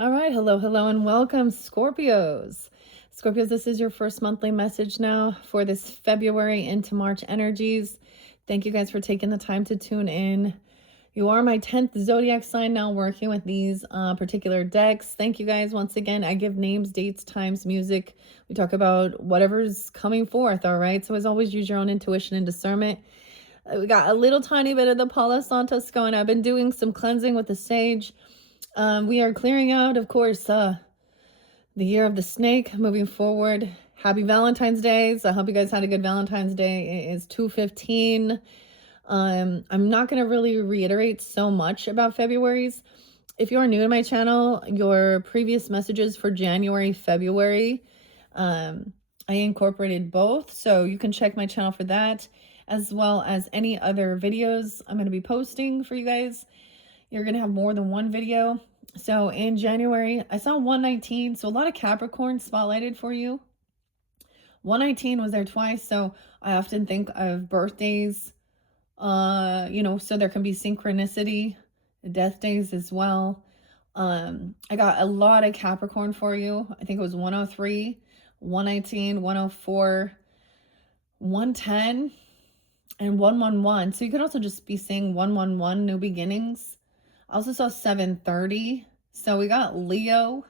All right. Hello, hello, and welcome, Scorpios. Scorpios, this is your first monthly message now for this February into March energies. Thank you guys for taking the time to tune in. You are my 10th zodiac sign now working with these particular decks. Thank you guys once again. I give names, dates, times, music. We talk about whatever's coming forth, all right? So as always, use your own intuition and discernment. We got a little tiny bit of the Palo Santos going. I've been doing some cleansing with the sage. We are clearing out, of course, the year of the snake moving forward. Happy Valentine's Day. I hope you guys had a good Valentine's Day. It is 2:15. I'm not going to really reiterate so much about February's. If you are new to my channel, your previous messages for January, February, I incorporated both. So you can check my channel for that, as well as any other videos I'm going to be posting for you guys. You're going to have more than one video. So in January, I saw 119. So a lot of Capricorn spotlighted for you. 119 was there twice. So I often think of birthdays, so there can be synchronicity, death days as well. I got a lot of Capricorn for you. I think it was 103, 119, 104, 110, and 111. So you could also just be seeing 111, new beginnings. I also saw 730. So we got Leo,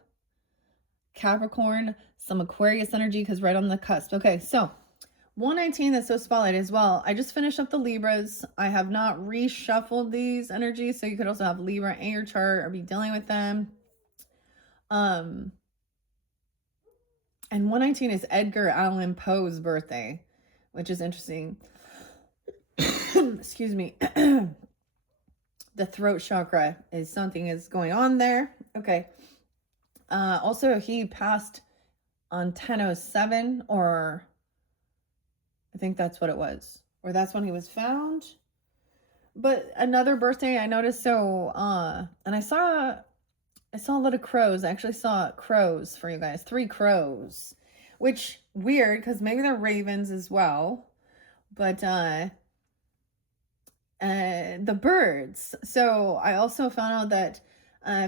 Capricorn, some Aquarius energy because right on the cusp. Okay, so 119, that's so spotlighted as well. I just finished up the Libras. I have not reshuffled these energies, so you could also have Libra in your chart or be dealing with them. And 119 is Edgar Allan Poe's birthday, which is interesting. Excuse me. The throat chakra is something is going on there. Okay. Also, he passed on 10:07, or I think that's what it was, or that's when he was found. But another birthday I noticed. So, and I saw a lot of crows. I actually saw crows for you guys. 3 crows, which weird because maybe they're ravens as well. But the birds. So I also found out that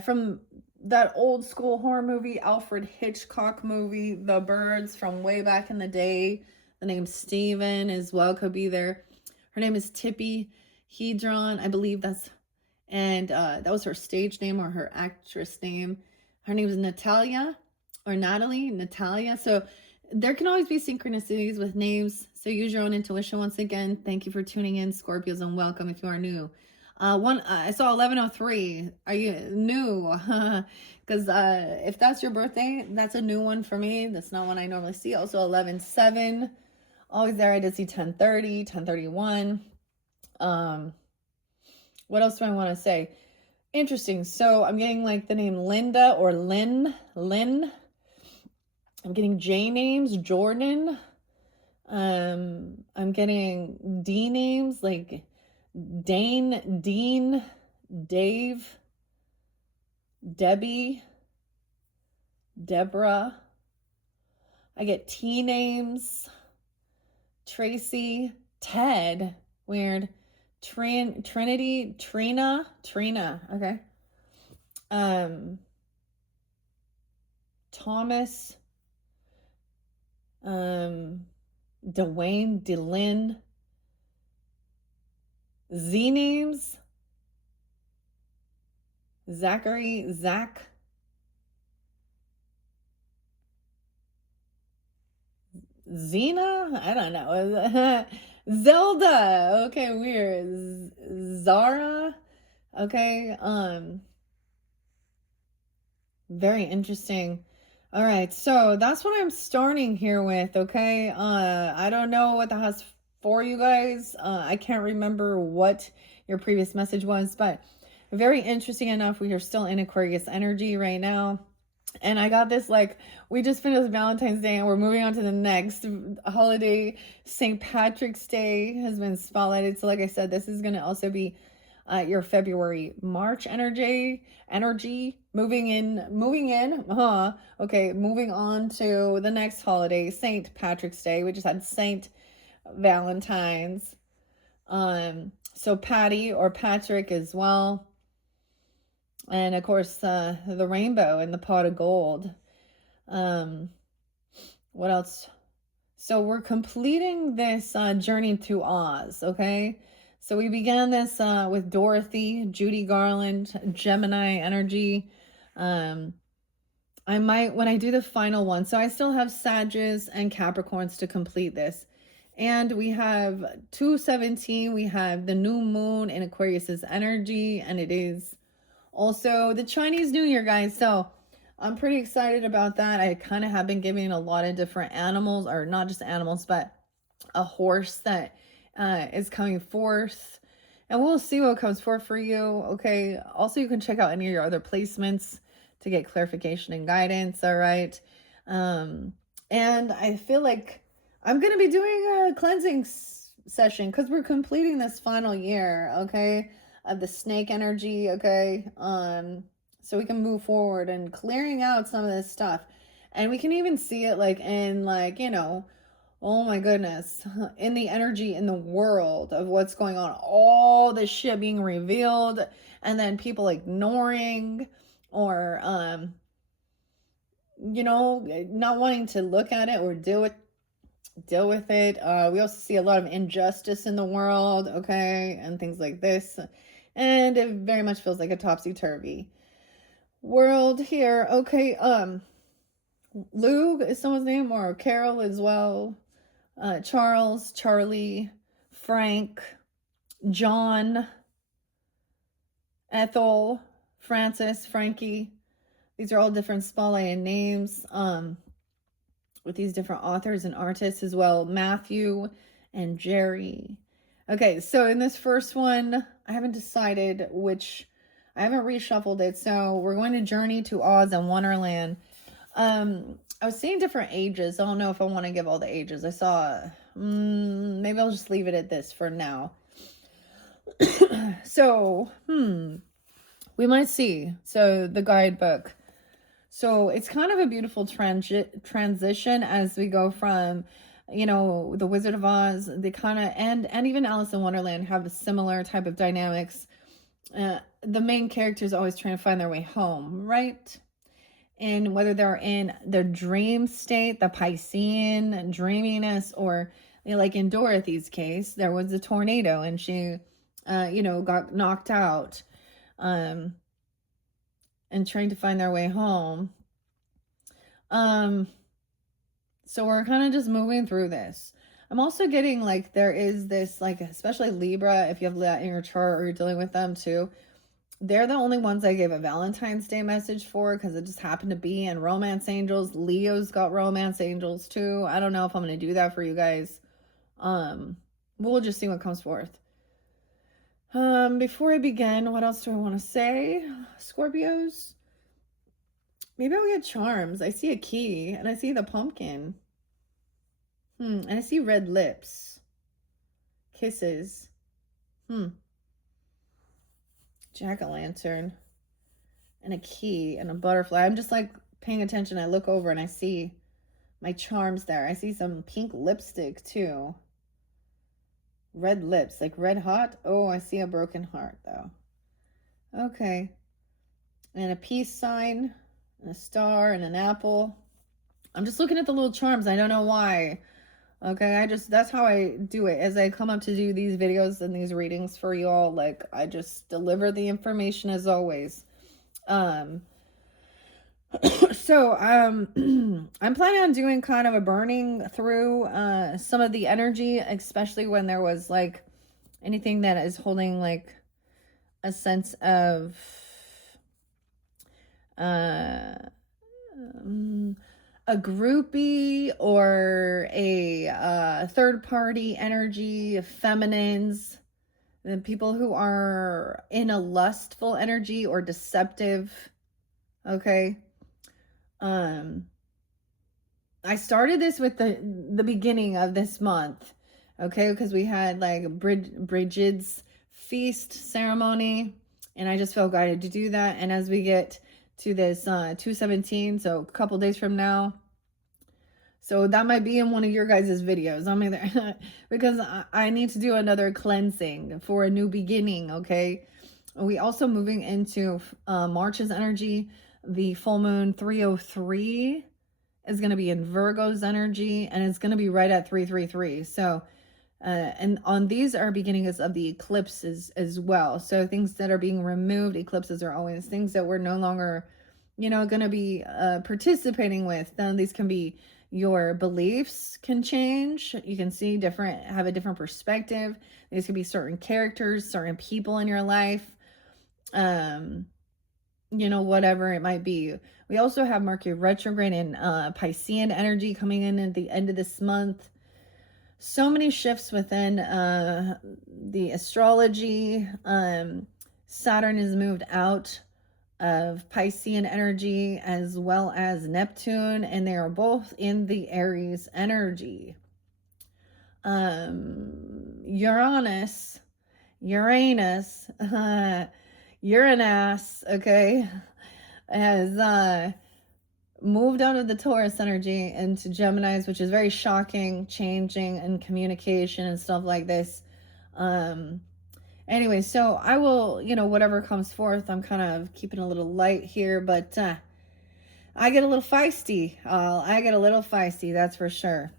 from that old school horror movie, Alfred Hitchcock movie, The Birds, from way back in the day, the name Steven as well could be there. Her name is Tippi Hedron, I believe and that was her stage name or her actress name. Her name is Natalia. So there can always be synchronicities with names. So use your own intuition once again. Thank you for tuning in, Scorpios, and welcome if you are new. I saw 1103. Are you new? Because if that's your birthday, that's a new one for me. That's not one I normally see. Also 11-7. Always there. I did see 1030, 1031. What else do I want to say? Interesting. So I'm getting like the name Linda or Lynn. I'm getting J names, Jordan. I'm getting D names like Dane, Dean, Dave, Debbie, Deborah. I get T names, Tracy, Ted, weird, Trinity, Trina, okay. Thomas, Dwayne, Dylan, Z names, Zachary, Zach, Xena, I don't know. Zelda, okay, weird. Zara, okay. Very interesting. All right, so that's what I'm starting here with, okay? I don't know what that has for you guys. I can't remember what your previous message was, but very interesting enough, we are still in Aquarius energy right now. And I got this, like, we just finished Valentine's Day and we're moving on to the next holiday. St. Patrick's Day has been spotlighted. So like I said, this is going to also be your February, March energy, moving in. Okay, moving on to the next holiday, St. Patrick's Day. We just had St. Valentine's. So Patty or Patrick as well. And of course, the rainbow and the pot of gold. What else? So we're completing this journey to Oz, okay? So we began this with Dorothy, Judy Garland, Gemini energy. I might, when I do the final one, so I still have Sagittarius and Capricorns to complete this. And we have 217, we have the new moon in Aquarius's energy, and it is also the Chinese New Year, guys. So I'm pretty excited about that. I kind of have been giving a lot of different animals, or not just animals, but a horse that is coming forth. And we'll see what comes forth for you, okay? Also, you can check out any of your other placements to get clarification and guidance, all right? And I feel like I'm going to be doing a cleansing session because we're completing this final year, okay, of the snake energy, okay? So we can move forward and clearing out some of this stuff. And we can even see it like in like, you know, oh my goodness, in the energy in the world of what's going on, all this shit being revealed and then people ignoring or you know, not wanting to look at it or deal with it. We also see a lot of injustice in the world, okay, and things like this. And it very much feels like a topsy-turvy world here. Okay, Lou is someone's name, or Carol as well. Charles, Charlie, Frank, John, Ethel, Francis, Frankie. These are all different Spalayan names with these different authors and artists as well. Matthew and Jerry. Okay, so in this first one, I haven't decided which, I haven't reshuffled it. So we're going to journey to Oz and Wonderland. I was seeing different ages. I don't know if I want to give all the ages. I saw, maybe I'll just leave it at this for now. So, we might see. So the guidebook. So it's kind of a beautiful transition as we go from, you know, the Wizard of Oz, they kind of, and even Alice in Wonderland have a similar type of dynamics. The main character is always trying to find their way home, right? And whether they're in the dream state, the Piscean dreaminess, or you know, like in Dorothy's case, there was a tornado and she, you know, got knocked out, and trying to find their way home. So we're kind of just moving through this. I'm also getting like there is this, like, especially Libra, if you have that in your chart or you're dealing with them too, they're the only ones I gave a Valentine's Day message for because it just happened to be. And romance angels, Leo's got romance angels too. I don't know if I'm going to do that for you guys. We'll just see what comes forth. Before I begin, what else do I want to say? Scorpios, maybe I'll get charms. I see a key and I see the pumpkin. And I see red lips. Kisses. Jack-o'-lantern. And a key and a butterfly. I'm just like paying attention. I look over and I see my charms there. I see some pink lipstick too. Red lips, like red hot. Oh, I see a broken heart though. Okay. And a peace sign, and a star, and an apple. I'm just looking at the little charms. I don't know why. Okay, that's how I do it. As I come up to do these videos and these readings for you all, like, I just deliver the information as always. So, I'm planning on doing kind of a burning through, some of the energy, especially when there was, like, anything that is holding, like, a sense of, a groupie or a third party energy, feminines, the people who are in a lustful energy or deceptive. Okay. I started this with the beginning of this month. Okay, because we had like Bridget's feast ceremony, and I just felt guided to do that. And as we get to this 217, so a couple days from now, so that might be in one of your guys' videos. I'm either because I need to do another cleansing for a new beginning. Okay, We also moving into March's energy. The full moon 303 is going to be in Virgo's energy, and it's going to be right at 333. So, and on these are beginnings of the eclipses as well. So things that are being removed, eclipses are always things that we're no longer, going to be participating with. Then these can be your beliefs can change. You can see have a different perspective. These could be certain characters, certain people in your life. Whatever it might be. We also have Mercury retrograde and Piscean energy coming in at the end of this month. So many shifts within the astrology. Saturn is moved out of Piscean energy as well as Neptune, and they are both in the Aries energy. Uranus, okay, has moved out of the Taurus energy into Geminis, which is very shocking, changing in communication and stuff like this. Anyway, so I will, whatever comes forth, I'm kind of keeping a little light here, but I get a little feisty. That's for sure.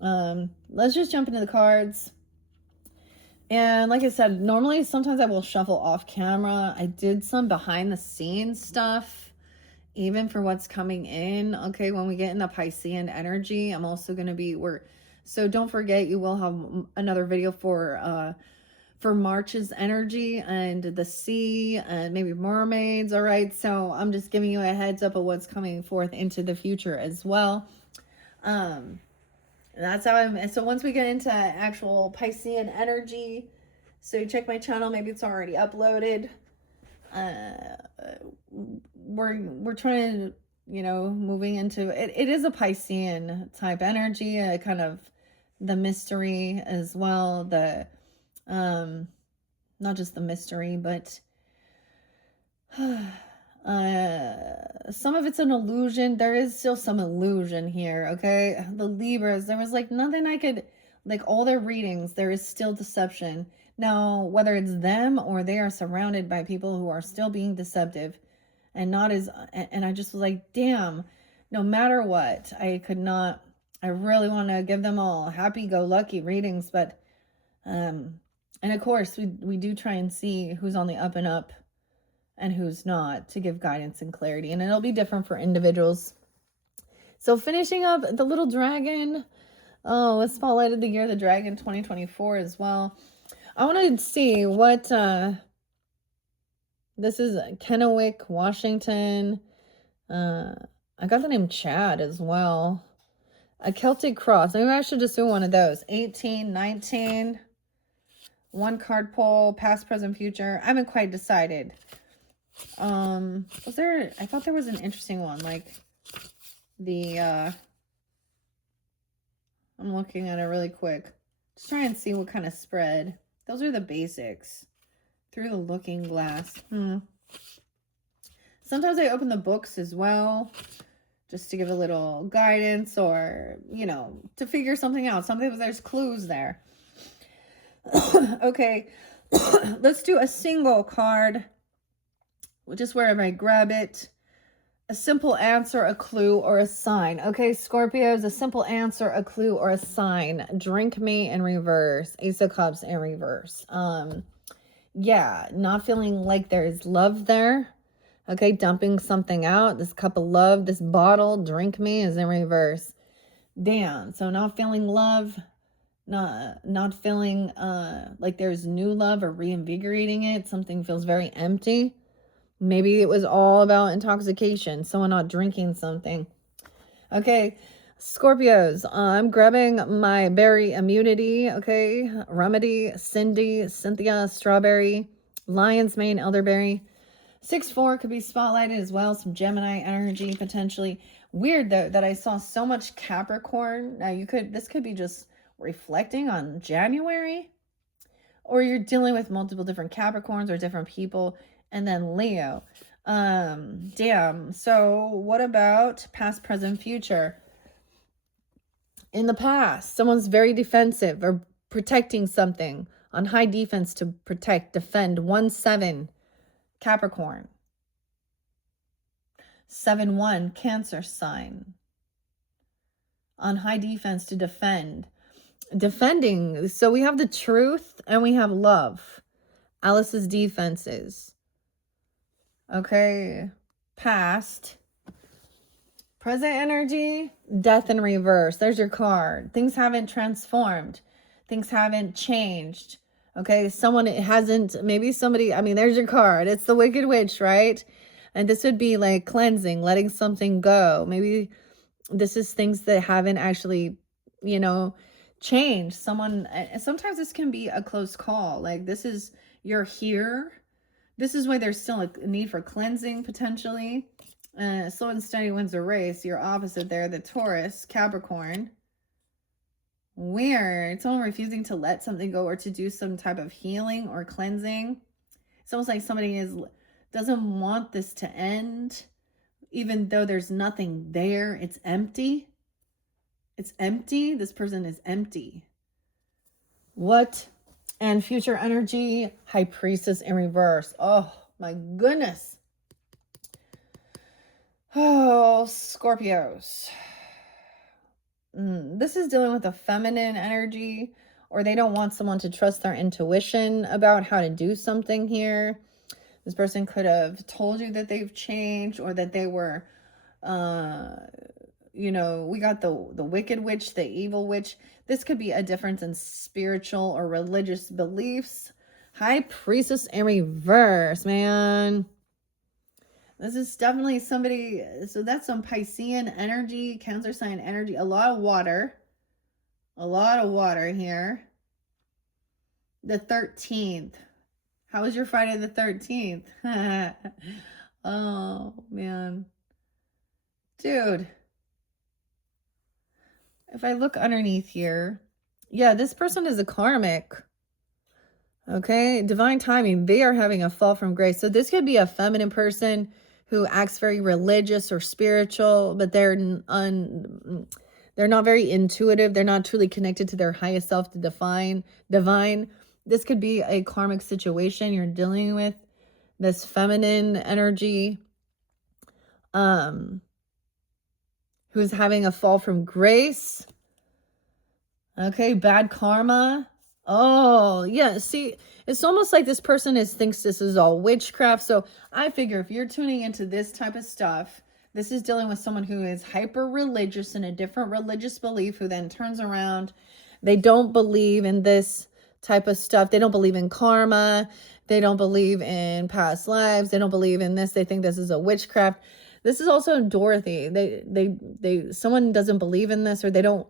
Let's just jump into the cards. And like I said, normally sometimes I will shuffle off camera. I did some behind the scenes stuff, even for what's coming in. Okay, when we get in the Piscean energy, I'm also going to be so don't forget, you will have another video for March's energy and the sea and maybe mermaids. All right, so I'm just giving you a heads up of what's coming forth into the future as well. That's how so once we get into actual Piscean energy, so check my channel, maybe it's already uploaded. We're trying to, moving into it. It is a Piscean type energy, kind of the mystery as well. The not just the mystery, but some of it's an illusion. There is still some illusion here, okay? The Libras, there was nothing I could, all their readings, there is still deception. Now, whether it's them or they are surrounded by people who are still being deceptive and not as, and I just was like, damn, no matter what, I really want to give them all happy-go-lucky readings, but, and of course, we do try and see who's on the up and up and who's not, to give guidance and clarity. And it'll be different for individuals. So finishing up the little dragon. Oh, let's spotlight of the year, the dragon 2024 as well. I want to see what, this is Kennewick, Washington. I got the name Chad as well. A Celtic cross. Maybe I should just do one of those. 18, 19. One card pull, past, present, future. I haven't quite decided. I thought there was an interesting one, I'm looking at it really quick. Just try and see what kind of spread. Those are the basics. Through the looking glass. Sometimes I open the books as well, just to give a little guidance or, to figure something out. Sometimes there's clues there. Okay, let's do a single card. Just wherever I grab it. A simple answer, a clue, or a sign. Okay, Scorpios, a simple answer, a clue, or a sign. Drink me in reverse. Ace of Cups in reverse. Yeah, not feeling like there's love there. Okay, dumping something out. This cup of love, this bottle, drink me, is in reverse. Damn, so not feeling love. Not feeling like there's new love or reinvigorating it. Something feels very empty. Maybe it was all about intoxication. Someone not drinking something. Okay, Scorpios. I'm grabbing my berry immunity. Okay, remedy, Cindy, Cynthia, strawberry, lion's mane, elderberry. 6-4 could be spotlighted as well. Some Gemini energy potentially. Weird though that I saw so much Capricorn. Now this could be just reflecting on January, or you're dealing with multiple different Capricorns or different people. And then Leo. Damn. So what about past, present, future? In the past, someone's very defensive or protecting something on high defense to protect, defend. 1-7. Capricorn. 7-1, Cancer sign. On high defense to defend. Defending. So we have the truth and we have love. Alice's defenses. Okay. Past. Present energy, death in reverse. There's your card. Things haven't transformed. Things haven't changed. Okay, someone hasn't, maybe somebody, I mean, there's your card. It's the Wicked Witch, right? And this would be like cleansing, letting something go. Maybe this is things that haven't actually, you know, changed. Someone, sometimes this can be a close call. Like this is, you're here. This is why there's still a need for cleansing potentially. Slow and steady wins the race. Your opposite there, the Taurus, Capricorn. Weird. Someone refusing to let something go or to do some type of healing or cleansing. It's almost like somebody doesn't want this to end, even though there's nothing there. It's empty. It's empty. This person is empty. What? And future energy, High Priestess in reverse. Oh my goodness. Oh, Scorpios. This is dealing with a feminine energy, or they don't want someone to trust their intuition about how to do something here. This person could have told you that they've changed, or that they were, you know, we got the Wicked Witch, the Evil Witch. This could be a difference in spiritual or religious beliefs. High Priestess in reverse, man. This is definitely somebody, so that's some Piscean energy, Cancer sign energy, a lot of water. A lot of water here. The 13th. How was your Friday the 13th? Oh, man. Dude. If I look underneath here, yeah, this person is a karmic. Okay, divine timing. They are having a fall from grace. So this could be a feminine person who acts very religious or spiritual, but they're not very intuitive. They're not truly connected to their highest self, divine. This could be a karmic situation you're dealing with. This feminine energy, who's having a fall from grace. Okay, bad karma. Oh, yeah. See, it's almost like this person thinks this is all witchcraft. So I figure if you're tuning into this type of stuff, this is dealing with someone who is hyper religious in a different religious belief, who then turns around. They don't believe in this type of stuff. They don't believe in karma. They don't believe in past lives. They don't believe in this. They think this is a witchcraft. This is also Dorothy. Someone doesn't believe in this, or they don't.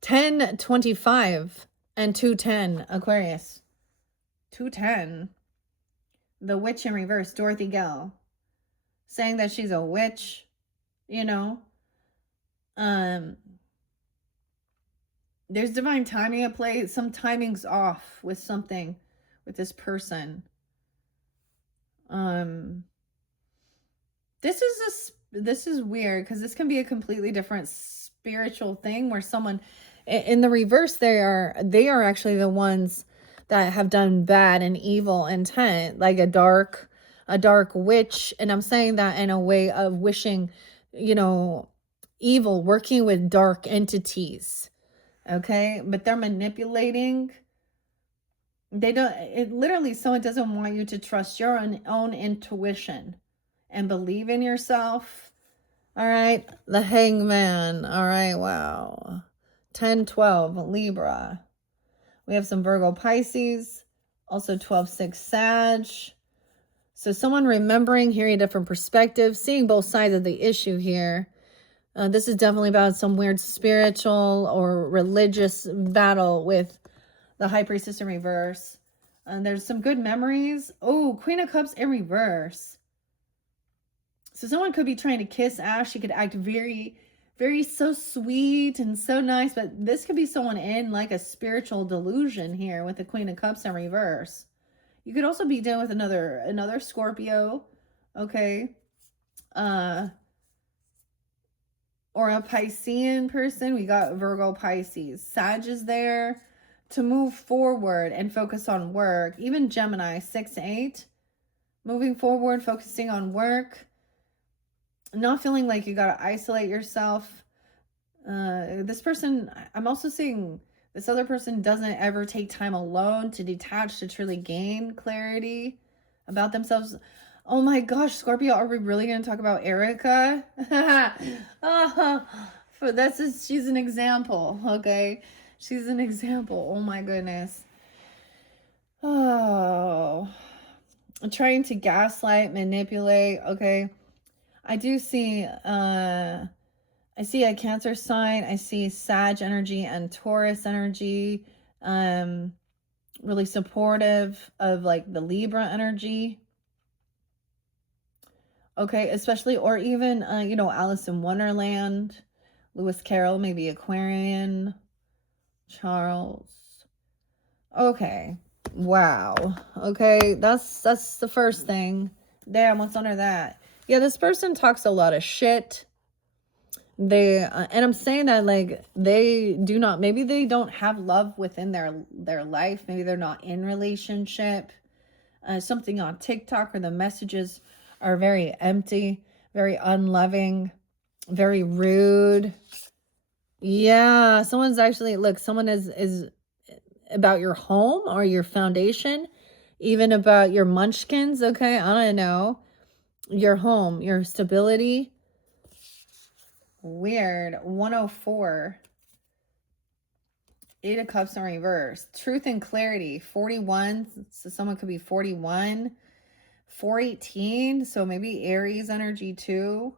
1025 and 210, Aquarius. 210. The witch in reverse, Dorothy Gale. Saying that she's a witch, you know. There's divine timing at play. Some timing's off with something with this person. This is weird, because this can be a completely different spiritual thing where someone in the reverse, they are actually the ones that have done bad and evil intent, like a dark witch. And I'm saying that in a way of wishing, you know, evil, working with dark entities. Okay, but they're manipulating. Literally, someone doesn't want you to trust your own intuition and believe in yourself. All right, the Hangman. All right, wow. 10-12, Libra. We have some Virgo, Pisces, also 12-6, Sag. So someone remembering, hearing a different perspective, seeing both sides of the issue here. This is definitely about some weird spiritual or religious battle with the High Priestess in reverse. There's some good memories. Oh, Queen of Cups in reverse. So someone could be trying to kiss Ash. She could act very, very so sweet and so nice, but this could be someone in like a spiritual delusion here with the Queen of Cups in reverse. You could also be dealing with another Scorpio, okay? Or a Piscean person. We got Virgo, Pisces. Sag is there to move forward and focus on work. Even Gemini, 6-8. moving forward, focusing on work, not feeling like you got to isolate yourself. This person, I'm also seeing this other person doesn't ever take time alone to detach to truly gain clarity about themselves. Oh my gosh, Scorpio, are we really going to talk about Erica? She's an example, okay? She's an example. Oh my goodness. Oh, trying to gaslight, manipulate, okay? I do see I see a Cancer sign. I see Sag energy and Taurus energy. Really supportive of like the Libra energy. Okay, especially, or even, Alice in Wonderland, Lewis Carroll, maybe Aquarian, Charles. Okay, wow. Okay, that's the first thing. Damn, what's under that? Yeah, this person talks a lot of shit. And I'm saying that like they do not, maybe they don't have love within their life. Maybe they're not in relationship. Something on TikTok, or the messages are very empty, very unloving, very rude. Yeah, someone's actually, look, someone is about your home or your foundation, even about your munchkins, okay? I don't know. Your home, your stability. Weird. 104. 8 of Cups in reverse. Truth and clarity. 41. So someone could be 41. 418. So maybe Aries energy too.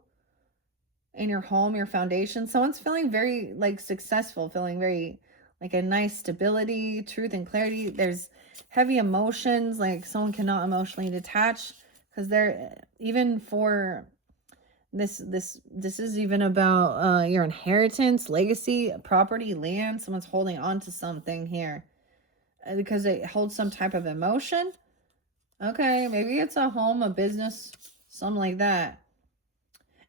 In your home, your foundation. Someone's feeling very like successful, feeling very like a nice stability, truth and clarity. There's heavy emotions, like someone cannot emotionally detach, because they're, even for this is even about your inheritance, legacy, property, land. Someone's holding on to something here because it holds some type of emotion. Okay, maybe it's a home, a business, something like that.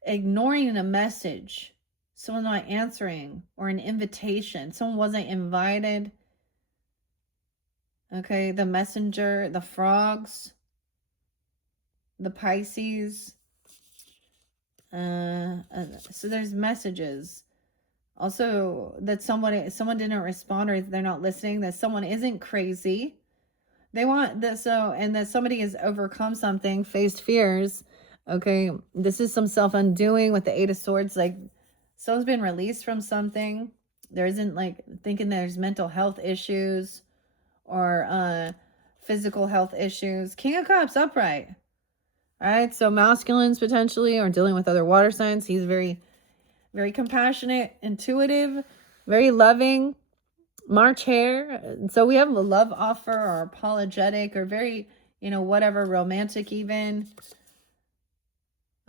Ignoring a message, someone not answering, or an invitation, someone wasn't invited. Okay, the messenger, the frogs, the Pisces. So there's messages. Also, that someone didn't respond, or they're not listening, that someone isn't crazy. They want that, and that somebody has overcome something, faced fears. Okay, this is some self-undoing with the 8 of Swords. Like, someone's been released from something. There isn't, like, thinking there's mental health issues or physical health issues. King of Cups upright. All right, so masculines potentially, or dealing with other water signs. He's very, very compassionate, intuitive, very loving. March hare. So we have a love offer, or apologetic, or very, whatever, romantic even.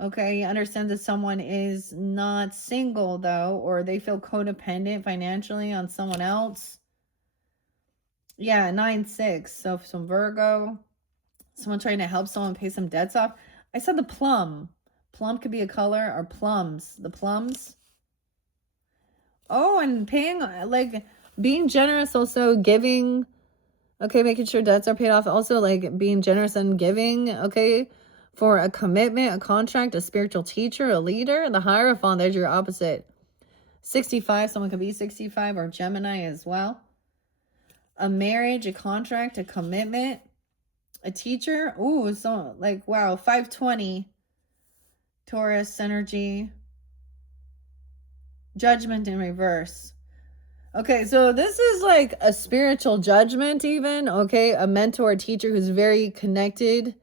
Okay, you understand that someone is not single though, or they feel codependent financially on someone else. Yeah, 9-6. So some Virgo, someone trying to help someone pay some debts off. I said the plum. Plum could be a color, or plums. The plums. Oh, and paying, like, being generous, also giving. Okay, making sure debts are paid off. Also, like, being generous and giving, okay, for a commitment, a contract, a spiritual teacher, a leader. The Hierophant, there's your opposite. 65, someone could be 65, or Gemini as well. A marriage, a contract, a commitment, a teacher. Ooh, so, like, wow, 520. Taurus energy. Judgment in reverse. Okay, so this is like a spiritual judgment even, okay? A mentor, a teacher who's very connected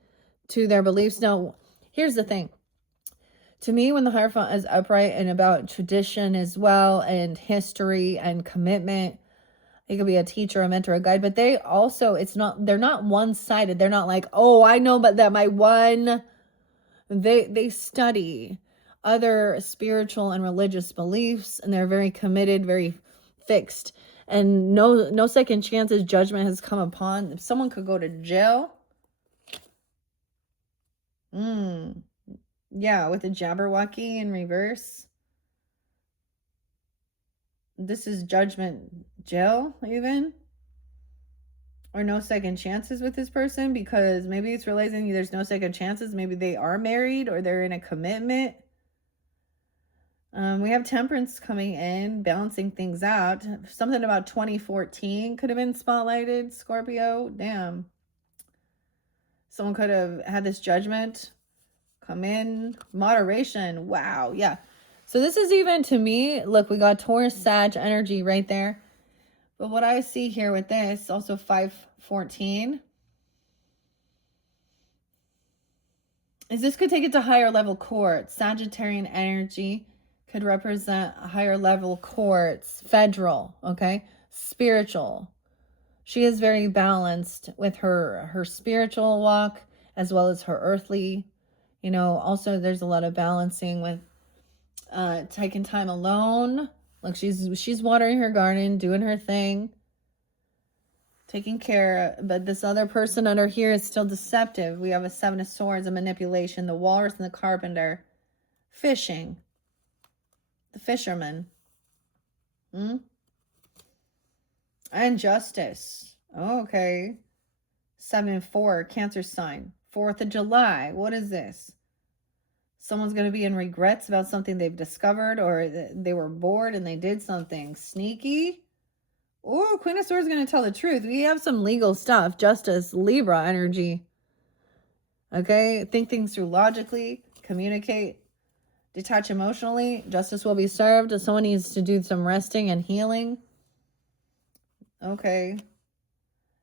to their beliefs. Now, here's the thing. To me, when the Hierophant is upright and about tradition as well, and history and commitment, it could be a teacher, a mentor, a guide, but they also, they're not one-sided. They're not like, oh, I know, but that my one, they study other spiritual and religious beliefs, and they're very committed, very fixed, and no second chances. Judgment has come upon. If someone could go to jail. Yeah, with the Jabberwocky in reverse. This is judgment, jail even. or no second chances with this person, because maybe it's realizing there's no second chances. Maybe they are married or they're in a commitment. We have Temperance coming in, balancing things out. Something about 2014 could have been spotlighted, Scorpio. Damn. Someone could have had this judgment come in. Moderation. Wow. Yeah. So this is even, to me, look, we got Taurus, Sag energy right there. But what I see here with this, also 514, is this could take it to higher level courts. Sagittarian energy could represent higher level courts, federal, okay, spiritual. She is very balanced with her spiritual walk as well as her earthly. You know, also there's a lot of balancing with taking time alone. Like she's watering her garden, doing her thing, taking care. But this other person under here is still deceptive. We have a 7 of Swords, a manipulation, the walrus and the carpenter, fishing, the fisherman, and justice. Oh, okay. 7-4, Cancer sign. 4th of July. What is this? Someone's going to be in regrets about something they've discovered, or they were bored and they did something sneaky. Oh, Queen of Swords is going to tell the truth. We have some legal stuff. Justice, Libra energy. Okay, think things through logically, communicate, detach emotionally. Justice will be served. Someone needs to do some resting and healing. Okay.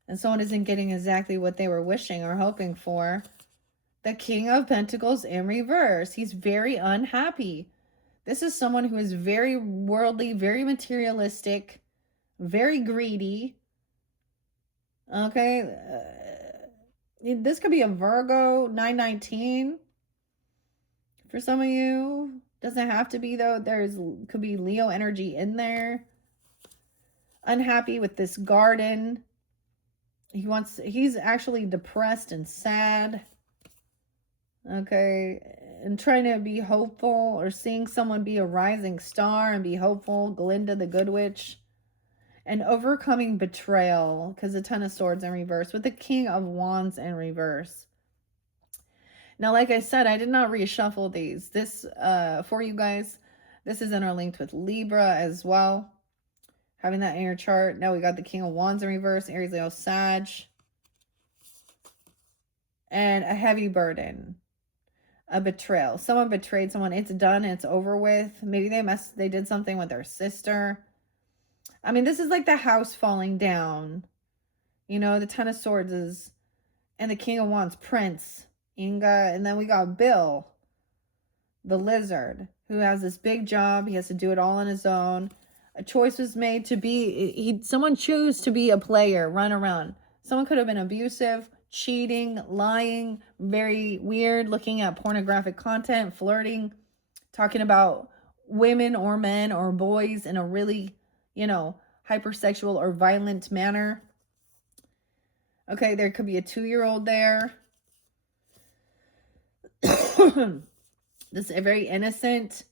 And someone isn't getting exactly what they were wishing or hoping for. The King of Pentacles in reverse. He's very unhappy. This is someone who is very worldly, very materialistic, very greedy. Okay. This could be a Virgo, 919. For some of you. Doesn't have to be, though. Could be Leo energy in there. Unhappy with this garden. He's actually depressed and sad. Okay, and trying to be hopeful, or seeing someone be a rising star and be hopeful. Glinda the Good Witch. And overcoming betrayal, because the 10 of Swords in reverse with the King of Wands in reverse. Now, like I said, I did not reshuffle these. This, for you guys, this is interlinked with Libra as well. Having that in your chart. Now we got the King of Wands in reverse, Aries, Leo, Sag. And a heavy burden. A betrayal. Someone betrayed someone. It's done. It's over with. Maybe they did something with their sister. I mean, this is like the house falling down. You know, the 10 of Swords is, and the King of Wands, Prince, Inga, and then we got Bill, the lizard, who has this big job. He has to do it all on his own. A choice was made to be, someone chose to be a player, run around. Someone could have been abusive, cheating, lying, very weird, looking at pornographic content, flirting, talking about women or men or boys in a really, you know, hypersexual or violent manner. Okay, there could be a 2-year-old there. This is very innocent.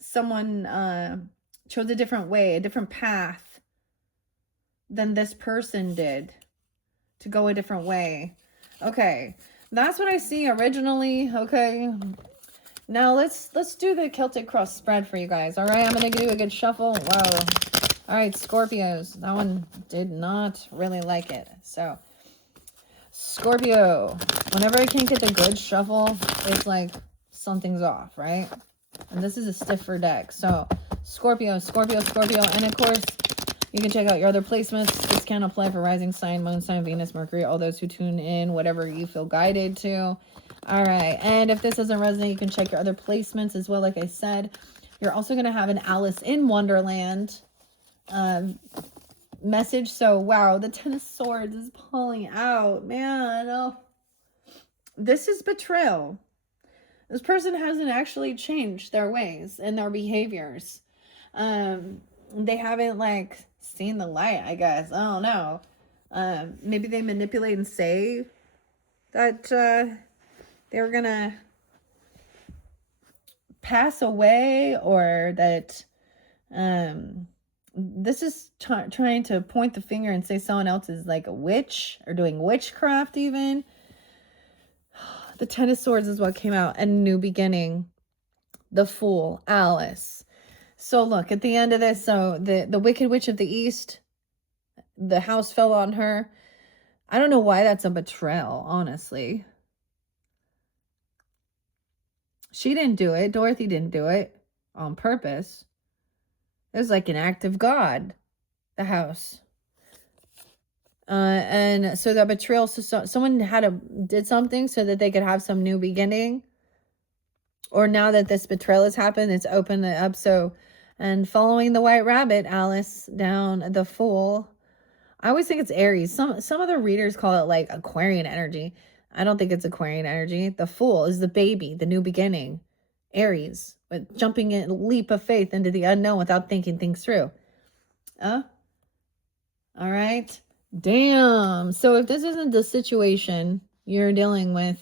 Someone chose a different way, a different path than this person did, to go a different way. Okay, that's what I see originally. Okay, now let's do the Celtic cross spread for you guys. All right, I'm gonna do a good shuffle. Wow. All right, Scorpios. That one did not really like it. So Scorpio, whenever I can't get the good shuffle, it's like something's off, right? And this is a stiffer deck. So Scorpio, Scorpio, Scorpio. And of course, you can check out your other placements. This can apply for rising sign, moon sign, Venus, Mercury, all those who tune in, whatever you feel guided to. All right. And if this doesn't resonate, you can check your other placements as well. Like I said, you're also going to have an Alice in Wonderland message. So, wow, the 10 of Swords is pulling out. Man, oh. This is betrayal. This person hasn't actually changed their ways and their behaviors. They haven't, like, seen the light, I guess. I don't know. Maybe they manipulate and say that they were gonna pass away, or that This is trying to point the finger and say someone else is like a witch or doing witchcraft even. The Ten of Swords is what came out. A new beginning. The Fool, Alice. So look, at the end of this, so the Wicked Witch of the East, the house fell on her. I don't know why that's a betrayal, honestly. She didn't do it. Dorothy didn't do it on purpose. It was like an act of God, the house. And so the betrayal, so someone did something so that they could have some new beginning. Or now that this betrayal has happened, it's opened it up. So, and following the white rabbit, Alice down the Fool. I always think it's Aries. Some other readers call it like Aquarian energy. I don't think it's Aquarian energy. The Fool is the baby, the new beginning. Aries, but jumping in leap of faith into the unknown without thinking things through. All right. Damn. So if this isn't the situation you're dealing with,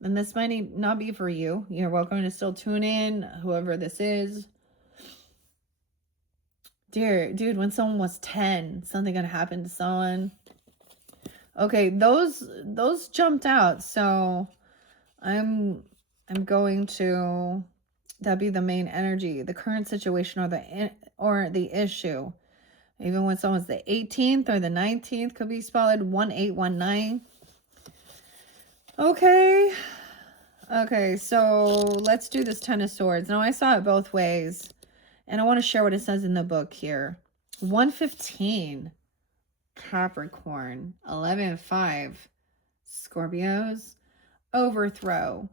then this might not be for you. You're welcome to still tune in, whoever this is. Dude, when someone was 10, something gonna happen to someone. Okay, those jumped out, so I'm going to, that'd be the main energy, the current situation or the issue. Even when someone's the 18th or the 19th, could be spelled 1819. Okay, so let's do this Ten of Swords. Now I saw it both ways, and I want to share what it says in the book here. 115, Capricorn. 11-5, Scorpios. Overthrow,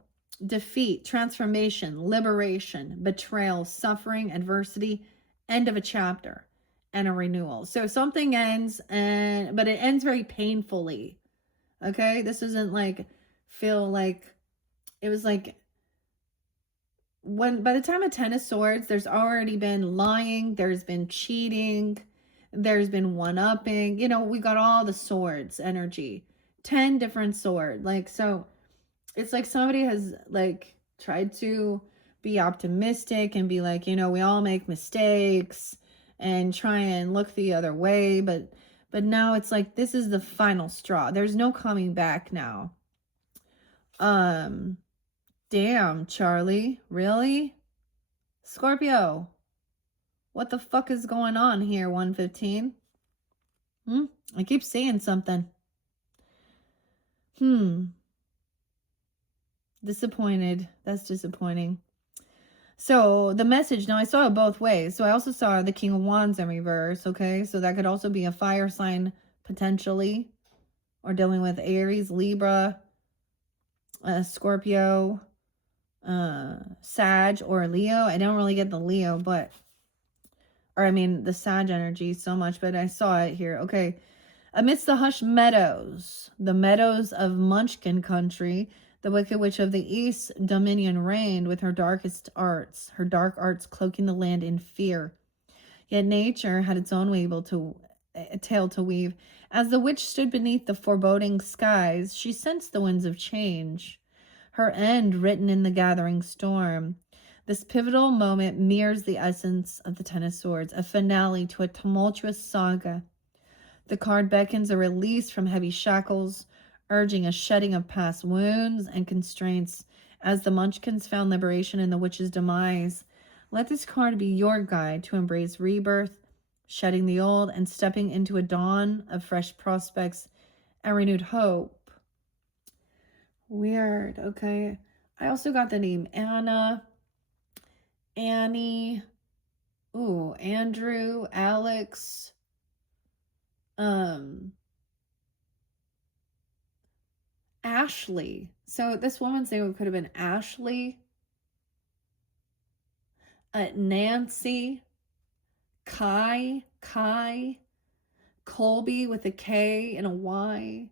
defeat, transformation, liberation, betrayal, suffering, adversity, end of a chapter, and a renewal. So something ends, but it ends very painfully. Okay, this isn't like feel like it was like by the time of Ten of Swords, there's already been lying, there's been cheating, there's been one-upping. You know, we got all the swords energy, 10 different sword. Like, so it's like somebody has like tried to be optimistic and be like, you know, we all make mistakes and try and look the other way, but now it's like this is the final straw. There's no coming back now. Damn, Charlie. Really? Scorpio. What the fuck is going on here, 115? I keep saying something. Disappointed. That's disappointing. So the message, now I saw it both ways. So I also saw the King of Wands in reverse, okay? So that could also be a fire sign potentially, or dealing with Aries, Libra, Scorpio, Sag, or Leo. I don't really get the Leo, the Sag energy so much, but I saw it here. Okay. Amidst the hushed meadows, the meadows of Munchkin country, the Wicked Witch of the East dominion reigned with her dark arts cloaking the land in fear. Yet nature had its own tale to weave. As the witch stood beneath the foreboding skies, she sensed the winds of change, her end written in the gathering storm. This pivotal moment mirrors the essence of the Ten of Swords, a finale to a tumultuous saga. The card beckons a release from heavy shackles, urging a shedding of past wounds and constraints as the Munchkins found liberation in the witch's demise. Let this card be your guide to embrace rebirth, shedding the old and stepping into a dawn of fresh prospects and renewed hope. Weird. Okay. I also got the name Anna, Annie, Andrew, Alex, Ashley. So this woman's name could have been Ashley, Nancy, Kai, Colby with a K and a Y.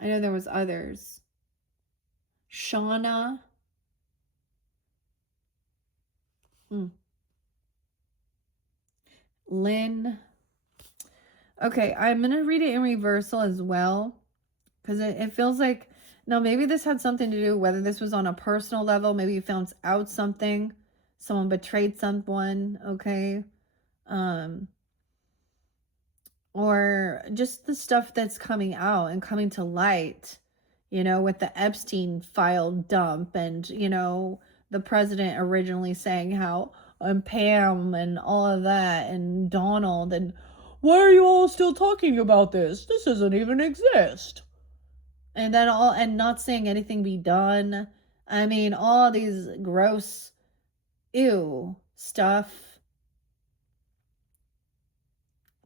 I know there was others. Shauna. Lynn. Okay, I'm going to read it in reversal as well, because it feels like, now maybe this had something to do, whether this was on a personal level, maybe you found out something, someone betrayed someone, okay? Or just the stuff that's coming out and coming to light, with the Epstein file dump, and, the president originally saying how, and Pam and all of that, and Donald, and why are you all still talking about this? This doesn't even exist. And then and not seeing anything be done. I mean, all these gross, ew stuff.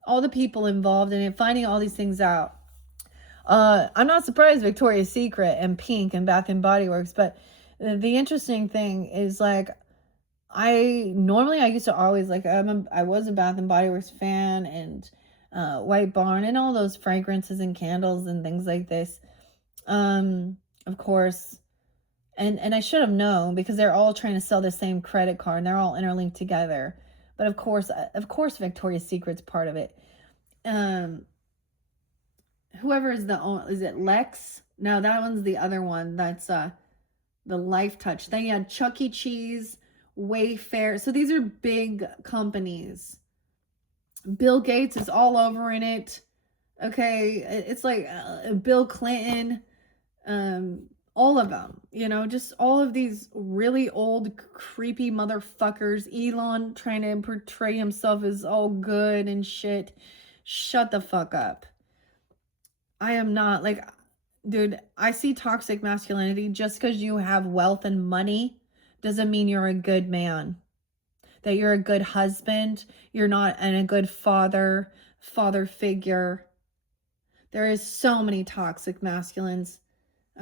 All the people involved in it, finding all these things out. I'm not surprised Victoria's Secret and Pink and Bath and Body Works, but the interesting thing is, like, I used to always, like, I was a Bath and Body Works fan, and White Barn and all those fragrances and candles and things like this. Of course, and I should have known, because they're all trying to sell the same credit card and they're all interlinked together. But of course, Victoria's Secret's part of it. Whoever is is it Lex? No, that one's the other one. That's the Life Touch. Then you had Chuck E. Cheese, Wayfair. So these are big companies. Bill Gates is all over in it. Okay, it's like Bill Clinton, all of them. Just all of these really old, creepy motherfuckers. Elon trying to portray himself as all good and shit. Shut the fuck up. I am not, like, dude, I see toxic masculinity. Just because you have wealth and money doesn't mean you're a good man, that you're a good husband, you're not, and a good father figure. There is so many toxic masculines.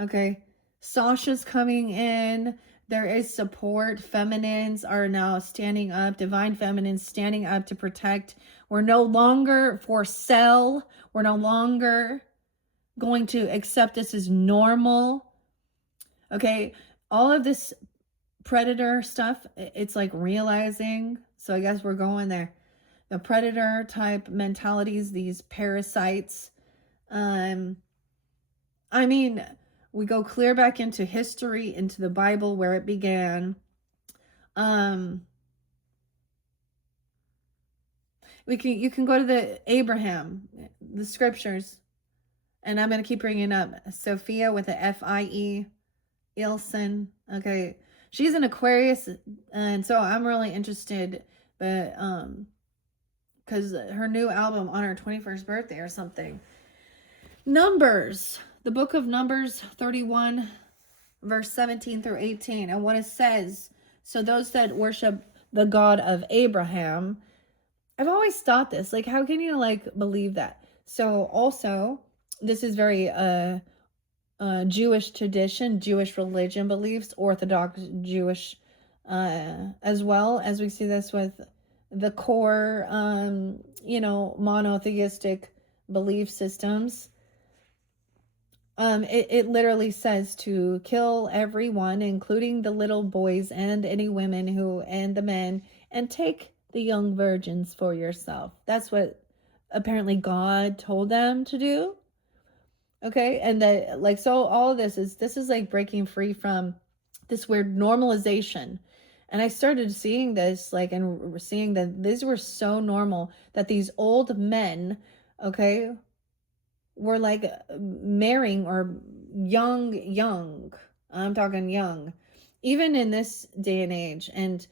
Okay. Sasha's coming in. There is support. Feminines are now standing up. Divine feminines standing up to protect. We're no longer for sale. We're no longer going to accept this as normal. Okay. All of this predator stuff, it's like realizing. So I guess we're going there. The predator type mentalities, these parasites. I mean, we go clear back into history, into the Bible, where it began. You can go to the Abraham, the scriptures, and I'm going to keep bringing up Sophia with the Fie, Ilson. Okay, she's an Aquarius, and so I'm really interested, but because her new album on her 21st birthday or something. Numbers, the book of Numbers 31, verse 17 through 18, and what it says. So those that worship the God of Abraham, I've always thought this, like, how can you, like, believe that? So also, this is very Jewish tradition, Jewish religion beliefs, Orthodox Jewish, as well as we see this with the core, monotheistic belief systems. It literally says to kill everyone, including the little boys and any women and the men, and take the young virgins for yourself. That's what apparently God told them to do. Okay. And that, like, so all of this is like breaking free from this weird normalization. And I started seeing this, like, and seeing that these were so normal that these old men, okay, were like marrying, or young. I'm talking young, even in this day and age. And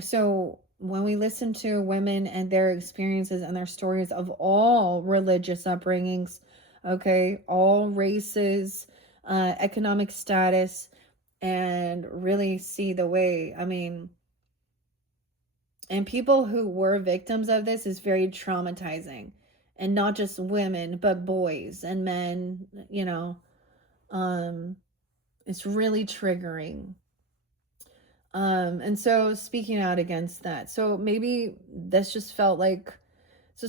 so when we listen to women and their experiences and their stories of all religious upbringings, okay, all races, economic status, and really see the way, I mean, and people who were victims of this, is very traumatizing. And not just women, but boys and men, it's really triggering. And so speaking out against that. So maybe this just felt like, so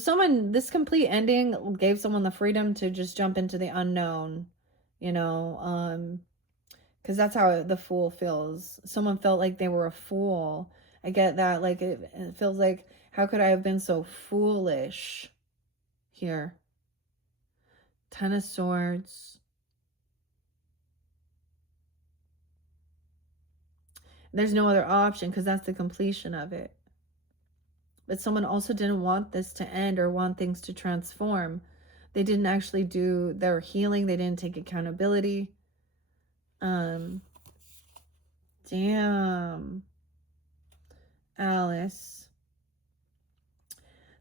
this complete ending gave someone the freedom to just jump into the unknown, because that's how the fool feels. Someone felt like they were a fool. I get that. Like, it feels like, how could I have been so foolish? Here, Ten of Swords. There's no other option, because that's the completion of it. but someone also didn't want this to end or want things to transform. They didn't actually do their healing. They didn't take accountability. Damn. Alice.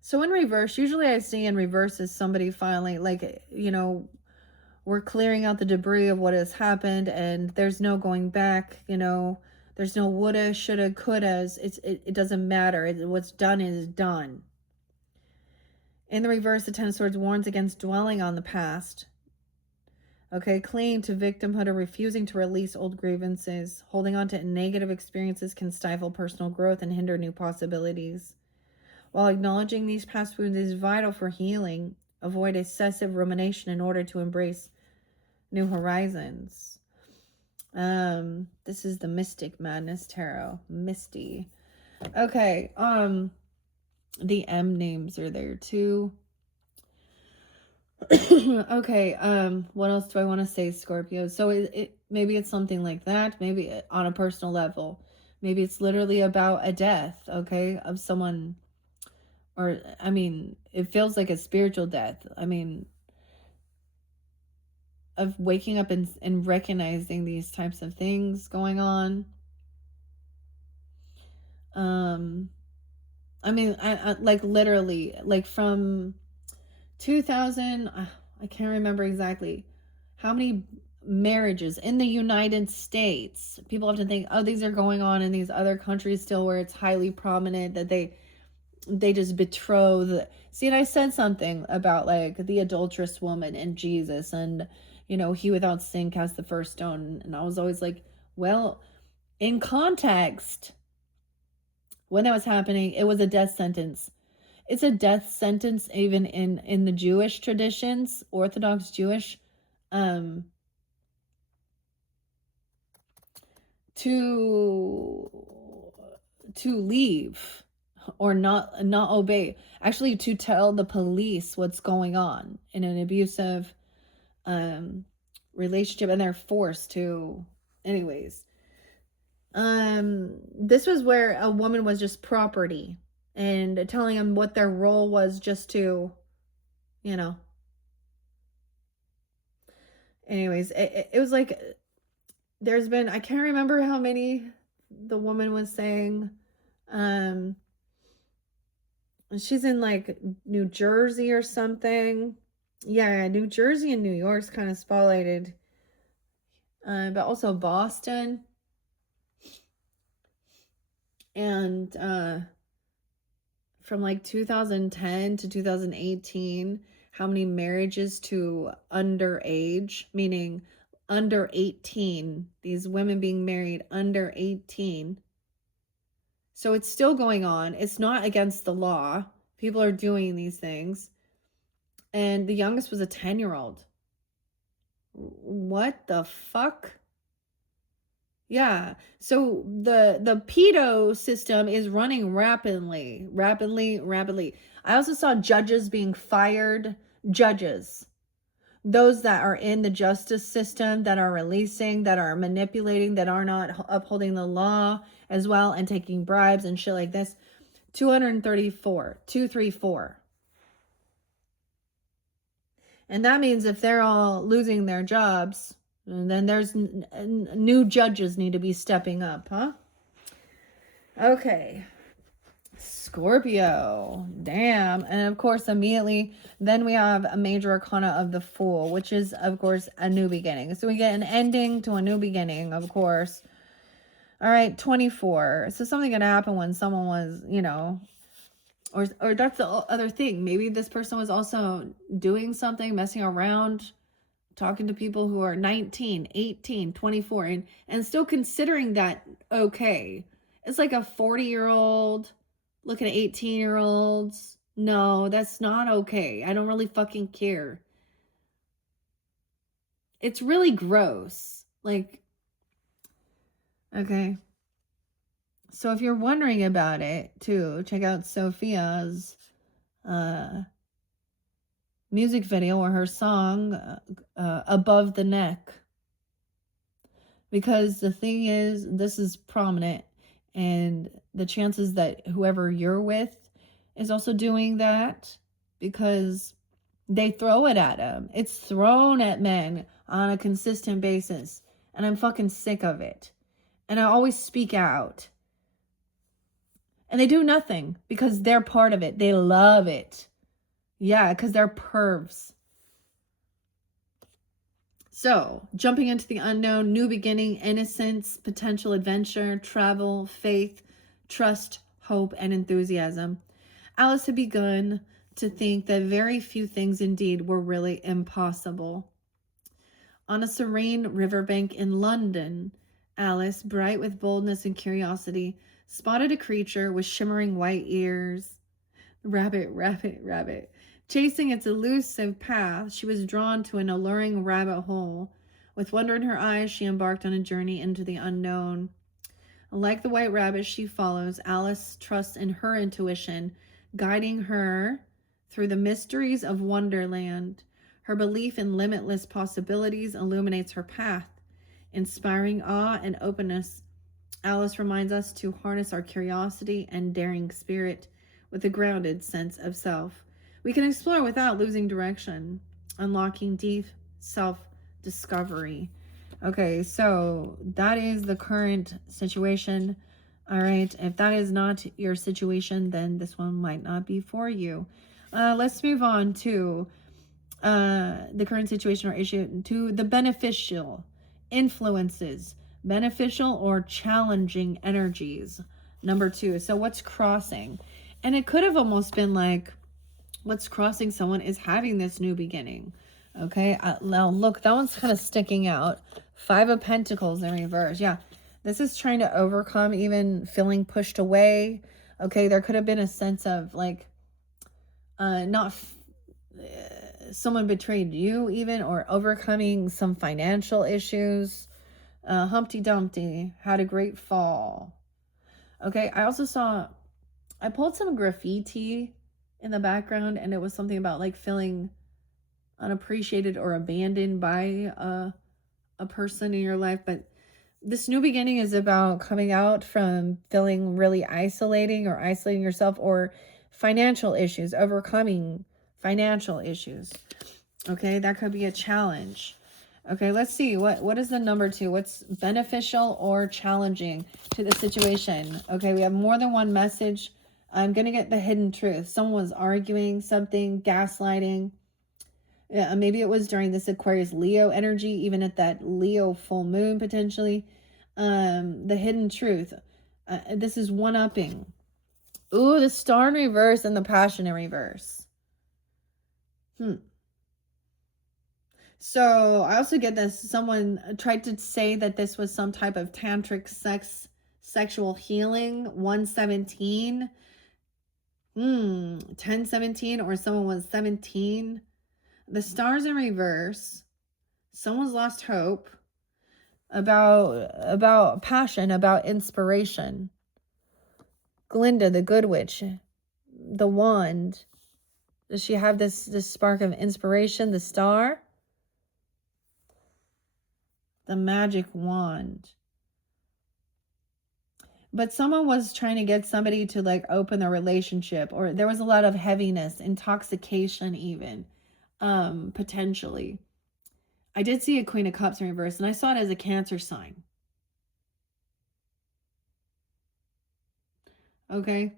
So in reverse, usually I see in reverse is somebody finally, like, you know, we're clearing out the debris of what has happened and there's no going back, you know, there's no woulda, shoulda, couldas. It doesn't matter. What's done is done. In the reverse, the Ten of Swords warns against dwelling on the past. Okay, clinging to victimhood or refusing to release old grievances. Holding on to negative experiences can stifle personal growth and hinder new possibilities. While acknowledging these past wounds is vital for healing, avoid excessive rumination in order to embrace new horizons. This is the Mystic Madness Tarot. Misty. Okay, the M names are there too. Okay, what else do I want to say, Scorpio? So maybe it's something like that, maybe on a personal level. Maybe it's literally about a death, okay, of someone, or I mean, it feels like a spiritual death. I mean, of waking up and recognizing these types of things going on. I mean, I like literally, like from 2000, I can't remember exactly how many marriages in the United States. People have to think, oh, these are going on in these other countries still where it's highly prominent that they just betroth. See, and I said something about like the adulterous woman and Jesus, and you know, he without sin cast the first stone, and I was always like, well, in context, when that was happening, it was a death sentence. It's a death sentence even in the Jewish traditions, Orthodox Jewish, to leave or not obey, actually to tell the police what's going on in an abusive relationship, and they're forced to. Anyways, this was where a woman was just property and telling them what their role was, just to, you know. Anyways, it was like, there's been, I can't remember how many the woman was saying. She's in like New Jersey or something. Yeah, New Jersey and New York's kind of spotlighted. But also Boston. And from like 2010 to 2018, how many marriages to underage, meaning under 18, these women being married under 18. So it's still going on. It's not against the law. People are doing these things. And the youngest was a 10-year-old. What the fuck? Yeah. So the pedo system is running rapidly. I also saw judges being fired. Judges. Those that are in the justice system, that are releasing, that are manipulating, that are not upholding the law as well, and taking bribes and shit like this. 234. And that means if they're all losing their jobs, then there's new judges need to be stepping up, huh? Okay. Scorpio. Damn. And of course, immediately, then we have a major arcana of the Fool, which is, of course, a new beginning. So we get an ending to a new beginning, of course. All right, 24. So something could happen when someone was, you know, or that's the other thing. Maybe this person was also doing something, messing around, talking to people who are 19, 18, 24, and still considering that okay. It's like a 40-year-old looking at 18-year-olds. No, that's not okay. I don't really fucking care. It's really gross. Like, okay. So if you're wondering about it too, check out Sophia's music video or her song, Above the Neck. Because the thing is, this is prominent, and the chances that whoever you're with is also doing that because they throw it at him. It's thrown at men on a consistent basis. And I'm fucking sick of it. And I always speak out. And they do nothing because they're part of it. They love it. Yeah, because they're pervs. So, jumping into the unknown, new beginning, innocence, potential adventure, travel, faith, trust, hope, and enthusiasm. Alice had begun to think that very few things indeed were really impossible. On a serene riverbank in London, Alice, bright with boldness and curiosity, spotted a creature with shimmering white ears. Rabbit, rabbit, rabbit. Chasing its elusive path, she was drawn to an alluring rabbit hole. With wonder in her eyes, she embarked on a journey into the unknown. Like the white rabbit she follows, Alice trusts in her intuition, guiding her through the mysteries of Wonderland. Her belief in limitless possibilities illuminates her path. Inspiring awe and openness, Alice reminds us to harness our curiosity and daring spirit with a grounded sense of self. We can explore without losing direction, unlocking deep self-discovery. Okay, so that is the current situation. All right, if that is not your situation, then this one might not be for you. Let's move on to the current situation or issue, to the beneficial influences, beneficial or challenging energies. Number 2. So what's crossing? And it could have almost been like, what's crossing someone is having this new beginning. Okay, now look, that one's kind of sticking out. 5 of Pentacles in reverse. Yeah, this is trying to overcome even feeling pushed away. Okay, there could have been a sense of like, someone betrayed you even, or overcoming some financial issues. Humpty Dumpty had a great fall. Okay, I pulled some graffiti in the background, and it was something about like feeling unappreciated or abandoned by a person in your life. But this new beginning is about coming out from feeling really isolating or isolating yourself, or financial issues, overcoming financial issues. Okay, that could be a challenge. Okay, let's see. What is the number 2? What's beneficial or challenging to the situation? Okay, we have more than one message. I'm going to get the hidden truth. Someone was arguing something, gaslighting. Yeah, maybe it was during this Aquarius Leo energy, even at that Leo full moon potentially. The hidden truth. This is one-upping. Ooh, the Star in reverse and the Passion in reverse. So I also get this. Someone tried to say that this was some type of tantric sexual healing. 117. 1017, or someone was 17. The stars in reverse. Someone's lost hope about passion, about inspiration. Glinda, the good witch, the wand. Does she have this spark of inspiration? The star, the magic wand. But someone was trying to get somebody to like open the relationship, or there was a lot of heaviness, intoxication even, potentially. I did see a Queen of Cups in reverse, and I saw it as a Cancer sign. Okay.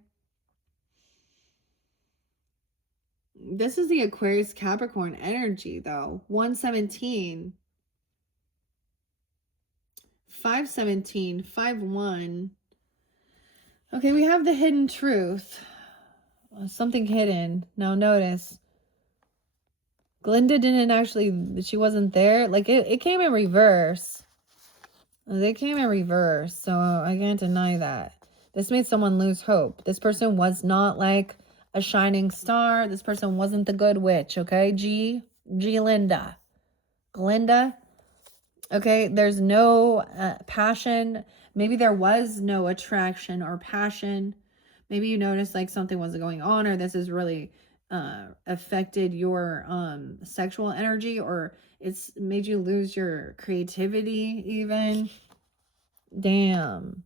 This is the Aquarius Capricorn energy though. 117. 517. 5-1. Okay, we have the hidden truth. Something hidden. Now notice. Glinda didn't actually, she wasn't there. Like it came in reverse. They came in reverse, so I can't deny that. This made someone lose hope. This person was not like a shining star. This person wasn't the good witch, okay? Linda. Glinda. Okay, there's no passion. Maybe there was no attraction or passion. Maybe you noticed like something wasn't going on, or this has really affected your sexual energy, or it's made you lose your creativity even. Damn.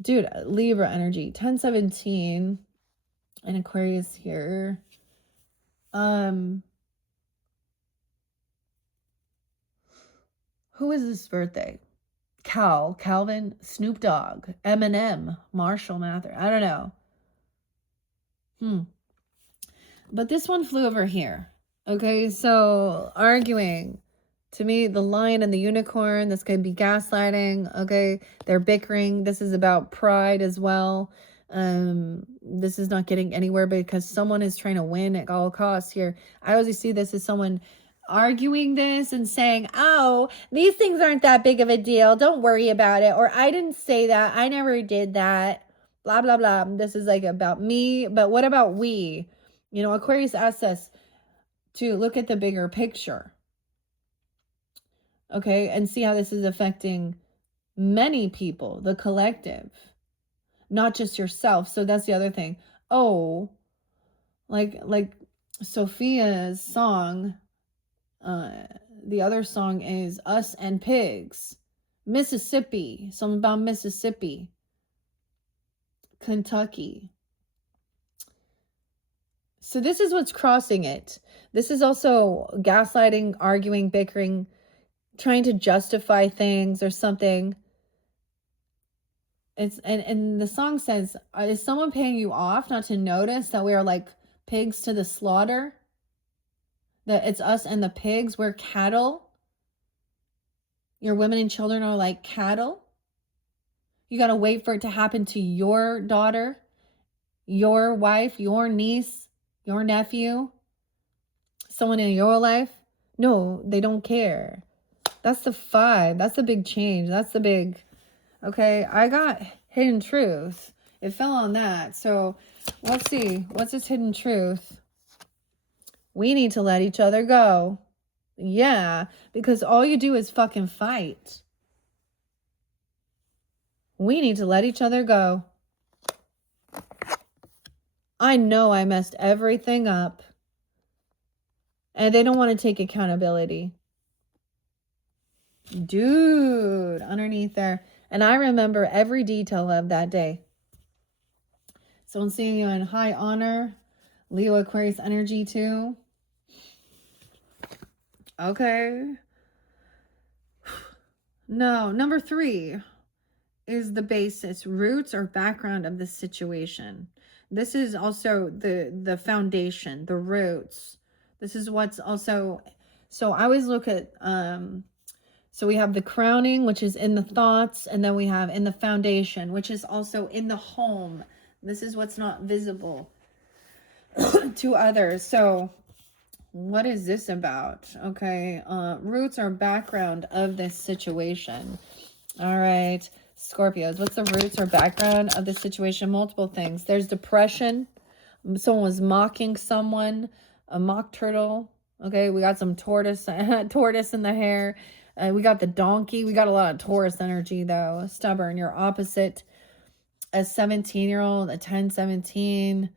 Dude, Libra energy. 1017. And Aquarius here. Who is this birthday? Calvin, Snoop Dogg, Eminem, Marshall Mathers. I don't know. But this one flew over here. Okay, so arguing. To me, the lion and the unicorn, this could be gaslighting. Okay, they're bickering. This is about pride as well. This is not getting anywhere because someone is trying to win at all costs here. I always see this as someone arguing this and saying, oh, these things aren't that big of a deal. Don't worry about it. Or I didn't say that. I never did that. Blah, blah, blah. This is like about me. But what about we? You know, Aquarius asks us to look at the bigger picture. Okay, and see how this is affecting many people, the collective, not just yourself. So that's the other thing. Oh, like Sophia's song, the other song is Us and Pigs. Mississippi, something about Mississippi. Kentucky. So this is what's crossing it. This is also gaslighting, arguing, bickering, trying to justify things or something. It's and the song says, is someone paying you off not to notice that we are like pigs to the slaughter? That it's us and the pigs, we're cattle? Your women and children are like cattle? You got to wait for it to happen to your daughter, your wife, your niece, your nephew, someone in your life? No, they don't care. That's the 5. That's the big change. That's the big... Okay, I got hidden truth. It fell on that. So let's see. What's this hidden truth? We need to let each other go. Yeah, because all you do is fucking fight. We need to let each other go. I know I messed everything up. And they don't want to take accountability. Dude, underneath there. And I remember every detail of that day. So I'm seeing you in high honor. Leo Aquarius energy too. Okay. No, number 3 is the basis, roots or background of the situation. This is also the foundation, the roots. This is what's also... So I always look at... So we have the crowning, which is in the thoughts, and then we have in the foundation, which is also in the home. This is what's not visible to others. So what is this about? Okay, roots or background of this situation. All right, Scorpios, what's the roots or background of this situation? Multiple things. There's depression. Someone was mocking someone, a mock turtle. Okay, we got some tortoise in the hair. We got the donkey. We got a lot of Taurus energy, though. Stubborn. You're opposite. A 17-year-old, a 10-17,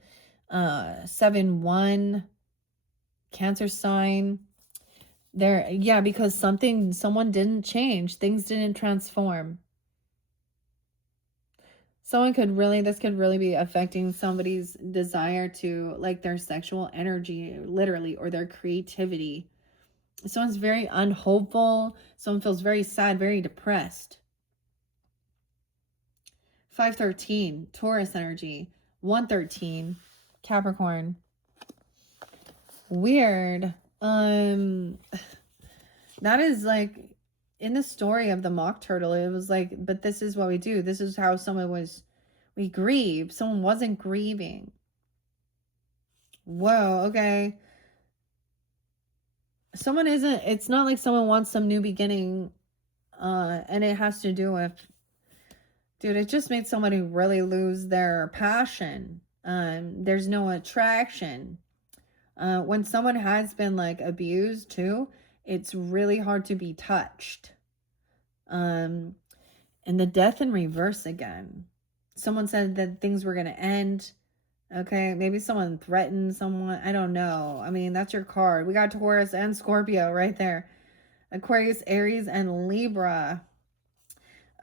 7-1, Cancer sign. There, yeah, because someone didn't change. Things didn't transform. This could really be affecting somebody's desire to, like, their sexual energy, literally, or their creativity. Someone's very unhopeful. Someone feels very sad, very depressed. 513, Taurus energy. 113, Capricorn. Weird. That is like in the story of the mock turtle. It was like, but this is what we do. This is how we grieve. Someone wasn't grieving. Whoa, okay. It's not like someone wants some new beginning, and it has to do with, dude, it just made somebody really lose their passion. There's no attraction. When someone has been like abused too, it's really hard to be touched. And the death in reverse again. Someone said that things were going to end. Okay, maybe someone threatened someone. I don't know. I mean, that's your card. We got Taurus and Scorpio right there. Aquarius, Aries, and Libra.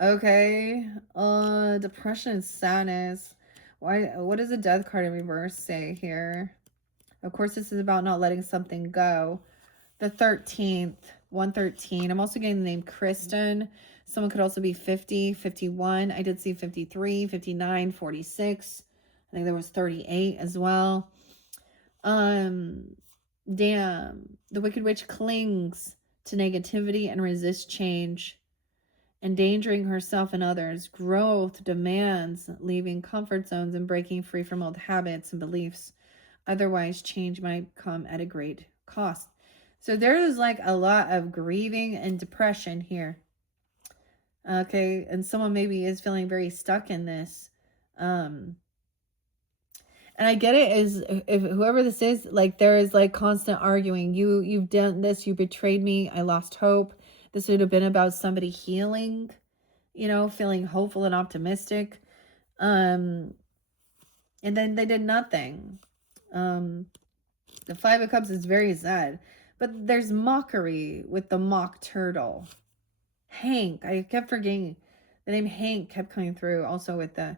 Okay. Depression and sadness. What does the Death card in reverse say here? Of course, this is about not letting something go. The 13th, 113. I'm also getting the name Kristen. Someone could also be 50, 51. I did see 53, 59, 46. I think there was 38 as well. Damn. The Wicked Witch clings to negativity and resists change, endangering herself and others. Growth demands leaving comfort zones and breaking free from old habits and beliefs. Otherwise, change might come at a great cost. So there is like a lot of grieving and depression here. Okay, and someone maybe is feeling very stuck in this. And I get it, is if whoever this is, like there is like constant arguing. You've done this, you betrayed me, I lost hope. This would have been about somebody healing, you know, feeling hopeful and optimistic. And then they did nothing. The Five of Cups is very sad. But there's mockery with the mock turtle. Hank. I kept forgetting. The name Hank kept coming through. Also with the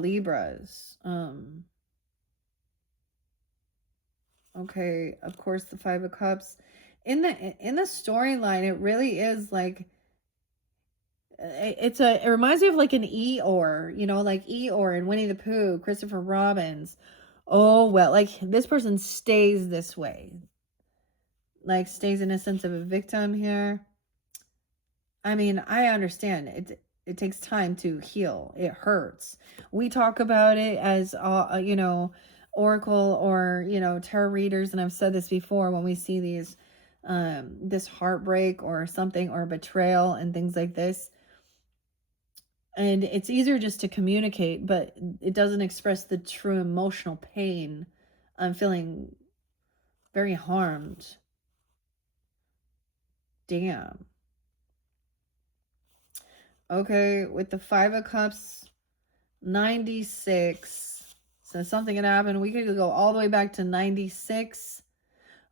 Libras. Okay, of course the Five of Cups. In the storyline, it really is like it reminds me of like an Eeyore, you know, like Eeyore and Winnie the Pooh, Christopher Robin. Oh, well, like this person stays this way. Like stays in a sense of a victim here. I mean, I understand it takes time to heal. It hurts. We talk about it as you know, oracle or, you know, tarot readers, and I've said this before, when we see these this heartbreak or something or betrayal and things like this, and it's easier just to communicate, but it doesn't express the true emotional pain. I'm feeling very harmed. Damn. Okay, with the Five of Cups, 96. So something had happened. We could go all the way back to 96.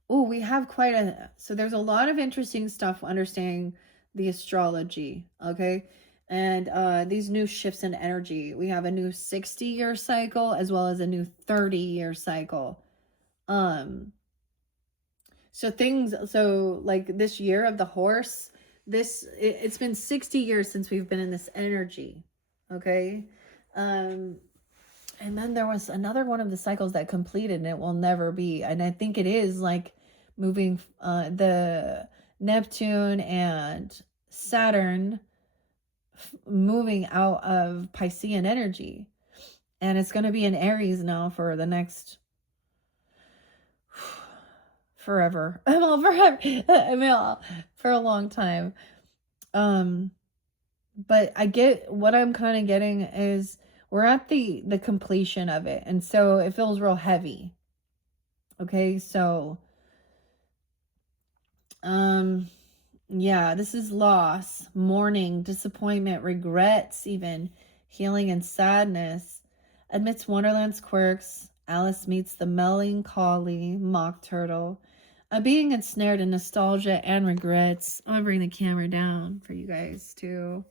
Oh, we have quite a... So there's a lot of interesting stuff understanding the astrology, okay? And these new shifts in energy. We have a new 60-year cycle as well as a new 30-year cycle. So like this year of the horse, it's been 60 years since we've been in this energy, okay? And then there was another one of the cycles that completed, and it will never be. And I think it is like moving the Neptune and Saturn moving out of Piscean energy, and it's going to be in Aries now for the next forever. Well, forever. I mean, for a long time. But I get what I'm kind of getting is we're at the completion of it, and so it feels real heavy. Okay, so yeah, this is loss, mourning, disappointment, regrets, even healing and sadness. Amidst Wonderland's quirks, Alice meets the melancholy mock turtle, being ensnared in nostalgia and regrets. I'm gonna bring the camera down for you guys too.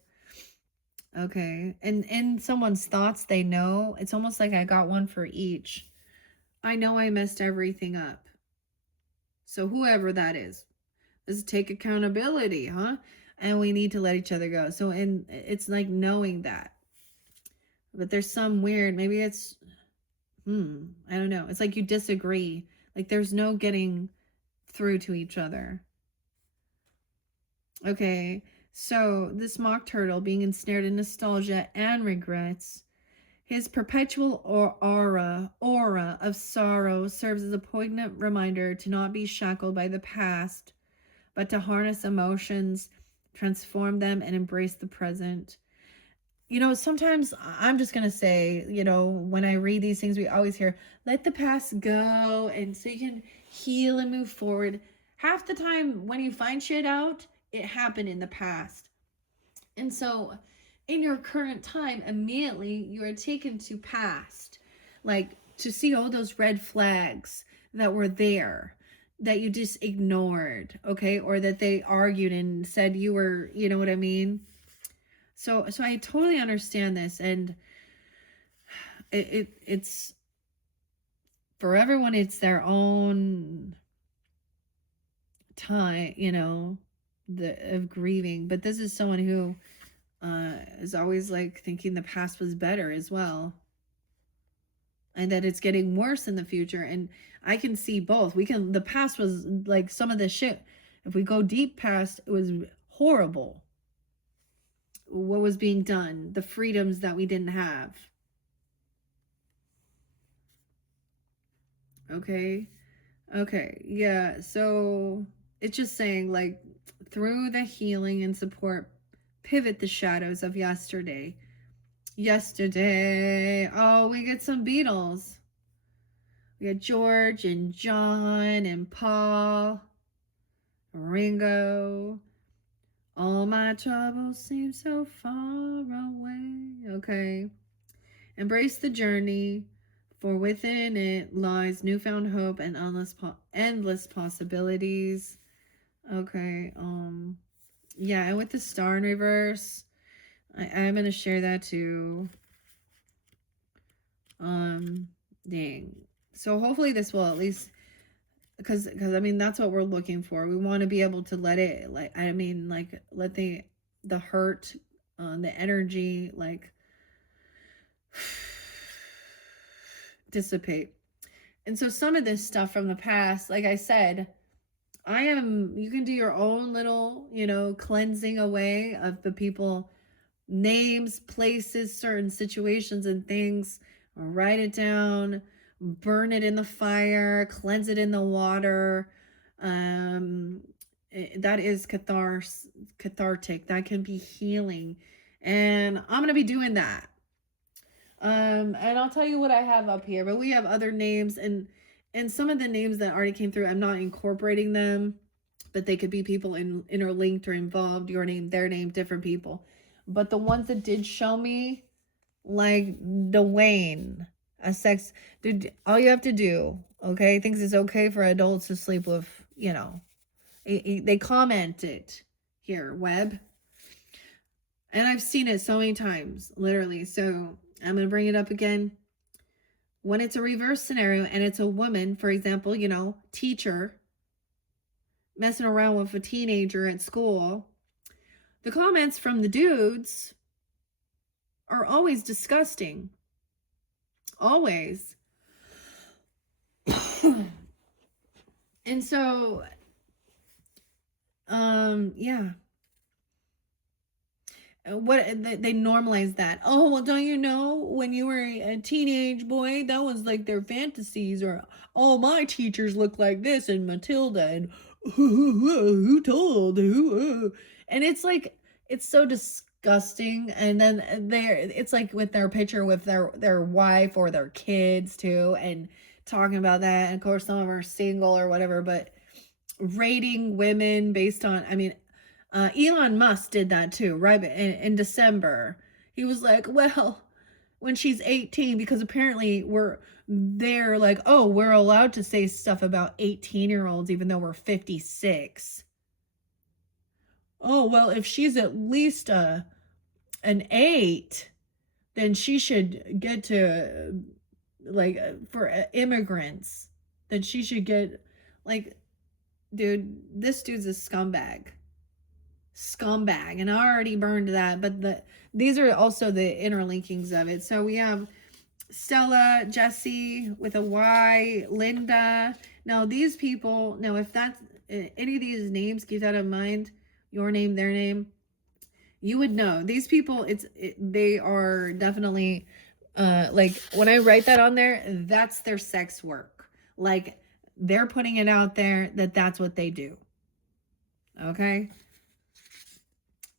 Okay, and in someone's thoughts, they know. It's almost like I got one for each. I know I messed everything up. So whoever that is, let's take accountability, huh? And we need to let each other go. So, and it's like knowing that. But there's some weird, maybe it's, I don't know. It's like you disagree. Like there's no getting through to each other. Okay, so this mock turtle being ensnared in nostalgia and regrets, his perpetual aura of sorrow serves as a poignant reminder to not be shackled by the past, but to harness emotions, transform them, and embrace the present. You know, sometimes I'm just going to say, you know, when I read these things, we always hear, let the past go, and so you can heal and move forward. Half the time when you find shit out, it happened in the past. And so in your current time, immediately you are taken to past, like to see all those red flags that were there that you just ignored, okay? Or that they argued and said you were, you know what I mean? So I totally understand this. And it's for everyone, it's their own time, you know, of grieving. But this is someone who is always like thinking the past was better as well, and that it's getting worse in the future. And I can see both. The past was like some of the shit, if we go deep past, it was horrible. What was being done, the freedoms that we didn't have. Okay. Yeah. So it's just saying, like, through the healing and support, pivot the shadows of yesterday. Oh, we get some Beatles. We got George and John and Paul, Ringo. All my troubles seem so far away. Okay. Embrace the journey, for within it lies newfound hope and endless possibilities. Okay. Yeah, and with the star in reverse, I'm gonna share that too. Dang. So hopefully this will at least, because I mean that's what we're looking for. We want to be able to let it, like, I mean, like, let the hurt, the energy, like, dissipate. And so some of this stuff from the past, like I said, you can do your own little, you know, cleansing away of the people, names, places, certain situations and things. Write it down, burn it in the fire, cleanse it in the water. That is cathartic. That can be healing. And I'm going to be doing that. And I'll tell you what I have up here, but we have other names, and some of the names that already came through, I'm not incorporating them, but they could be people interlinked or involved, your name, their name, different people. But the ones that did show me, like Dwayne, a sex dude, all you have to do, okay, thinks it's okay for adults to sleep with, you know, they commented here, Web, and I've seen it so many times, literally. So I'm going to bring it up again. When it's a reverse scenario and it's a woman, for example, you know, teacher messing around with a teenager at school, the comments from the dudes are always disgusting. Always. And so, yeah. What they normalize that. Oh, well, don't you know, when you were a teenage boy, that was like their fantasies, or oh, my teachers look like this, and Matilda, and who told who, and it's like, it's so disgusting. And then it's like with their picture with their wife or their kids too, and talking about that. And of course some of them are single or whatever, but rating women based on, I mean, Elon Musk did that too, right? In December, he was like, well, when she's 18, because apparently they're like, oh, we're allowed to say stuff about 18-year-olds even though we're 56. Oh, well, if she's at least an 8, then she should get to, like, for immigrants, then she should get, like, dude, this dude's a scumbag, and I already burned that. But these are also the interlinkings of it. So we have Stella, Jesse with a Y, Linda. Now these people, now if that's any of these names, keep that in mind, your name, their name, you would know these people. They are definitely like, when I write that on there, that's their sex work. Like, they're putting it out there that that's what they do. Okay.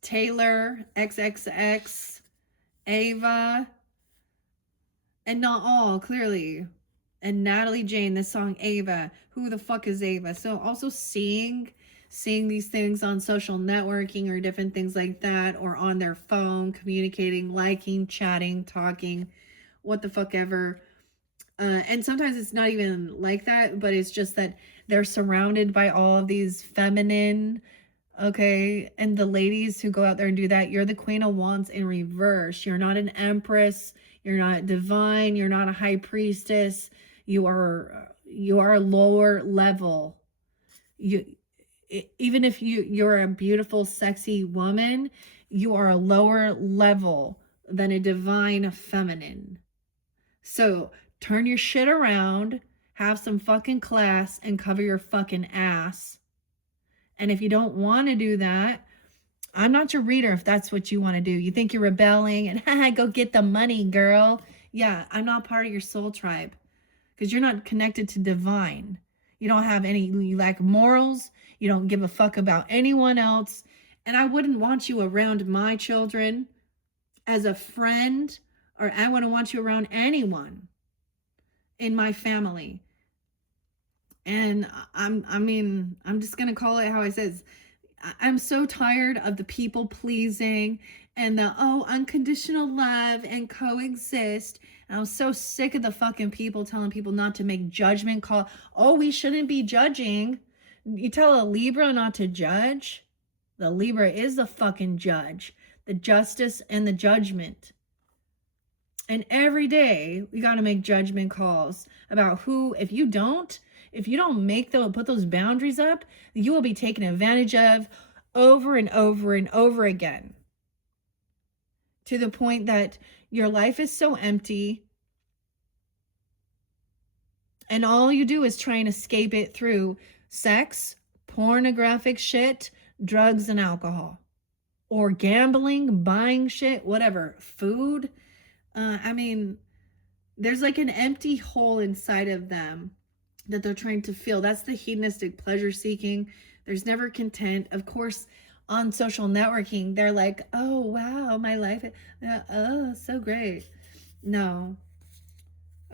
Taylor, XXX, Ava, and not all, clearly. And Natalie Jane, the song Ava. Who the fuck is Ava? So also seeing these things on social networking or different things like that, or on their phone, communicating, liking, chatting, talking, what the fuck ever. And sometimes it's not even like that, but it's just that they're surrounded by all of these feminine Okay. And the ladies who go out there and do that, you're the Queen of Wands in reverse. You're not an empress. You're not divine. You're not a high priestess. You are a lower level. You, even if you're a beautiful, sexy woman, you are a lower level than a divine feminine. So turn your shit around, have some fucking class, and cover your fucking ass. And if you don't want to do that, I'm not your reader if that's what you want to do. You think you're rebelling and go get the money, girl. Yeah, I'm not part of your soul tribe because you're not connected to divine. You don't have any, you lack morals. You don't give a fuck about anyone else. And I wouldn't want you around my children as a friend, or I wouldn't want you around anyone in my family. And I'm just going to call it how it says. I'm so tired of the people pleasing and the, unconditional love and coexist. And I'm so sick of the fucking people telling people not to make judgment call. Oh, we shouldn't be judging. You tell a Libra not to judge. The Libra is the fucking judge, the justice and the judgment. And every day we got to make judgment calls about who, if you don't put those boundaries up, you will be taken advantage of over and over and over again. To the point that your life is so empty and all you do is try and escape it through sex, pornographic shit, drugs and alcohol, or gambling, buying shit, whatever, food. There's like an empty hole inside of them that they're trying to fill. That's the hedonistic pleasure seeking. There's never content. Of course, on social networking, they're like, oh, wow, my life, so great. No.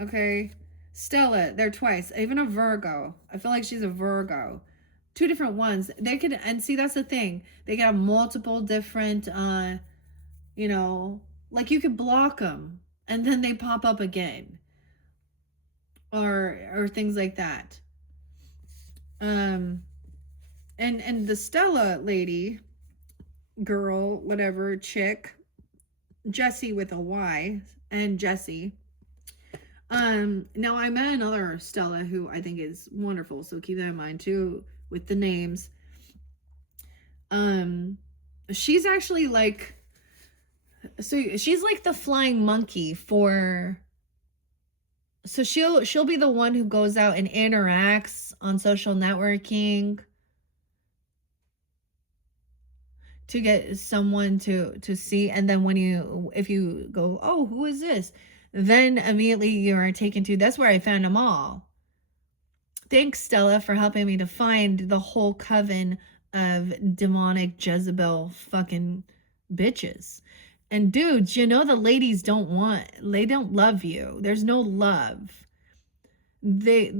Okay. Stella, they're twice. Even a Virgo. I feel like she's a Virgo. Two different ones. They could, and see, that's the thing. They could have multiple different, like you could block them and then they pop up again. Or things like that. And the Stella lady, girl, whatever, chick, Jessie with a Y, and Jessie. Now I met another Stella who I think is wonderful, so keep that in mind too with the names. She's actually like, so she's like the flying monkey for. So she'll be the one who goes out and interacts on social networking to get someone to see. And then if you go, oh, who is this? Then immediately you are taken to, that's where I found them all. Thanks, Stella, for helping me to find the whole coven of demonic Jezebel fucking bitches. And dudes, the ladies don't love you. There's no love. They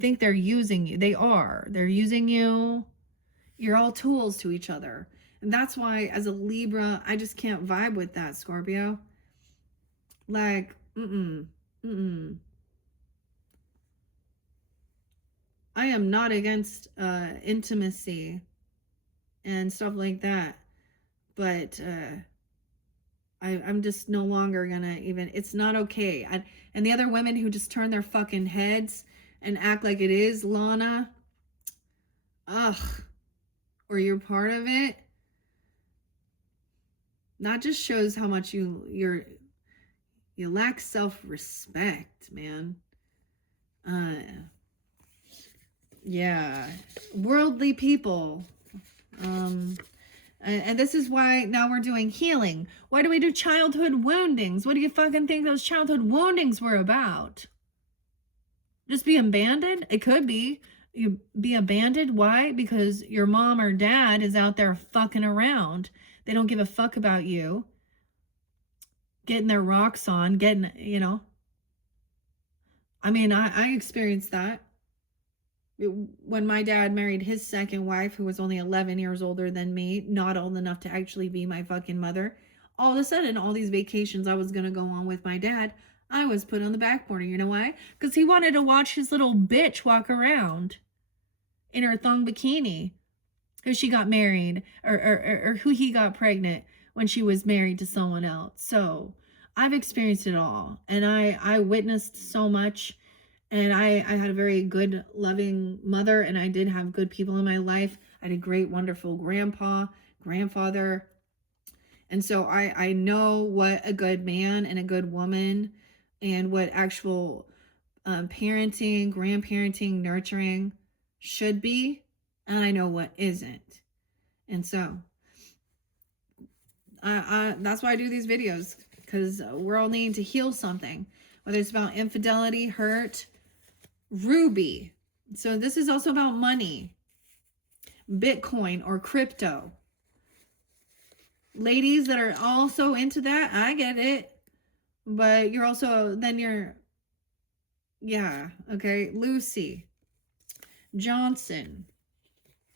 think they're using you. They're using you. You're all tools to each other. And that's why as a Libra, I just can't vibe with that, Scorpio. Like, I am not against intimacy and stuff like that. But I'm just no longer gonna even, it's not okay. And the other women who just turn their fucking heads and act like it is Lana, or you're part of it, that just shows how much you lack self-respect, man. Yeah, worldly people. And this is why now we're doing healing. Why do we do childhood woundings? What do you fucking think those childhood woundings were about? Just being abandoned? It could be. You be abandoned. Why? Because your mom or dad is out there fucking around. They don't give a fuck about you. Getting their rocks on. I experienced that. When my dad married his second wife, who was only 11 years older than me, not old enough to actually be my fucking mother, all of a sudden, all these vacations I was going to go on with my dad, I was put on the back burner. You know why? Because he wanted to watch his little bitch walk around in her thong bikini. who she got married, or who he got pregnant when she was married to someone else. So I've experienced it all, and I witnessed so much, and I had a very good, loving mother, and I did have good people in my life. I had a great, wonderful grandfather, and so I know what a good man and a good woman, and what actual parenting, grandparenting, nurturing should be, and I know what isn't. And so that's why I do these videos, because we're all needing to heal something, whether it's about infidelity, hurt. Ruby. So this is also about money, Bitcoin or crypto. Ladies that are also into that, I get it. But you're also, then you're, yeah, okay. Lucy, Johnson,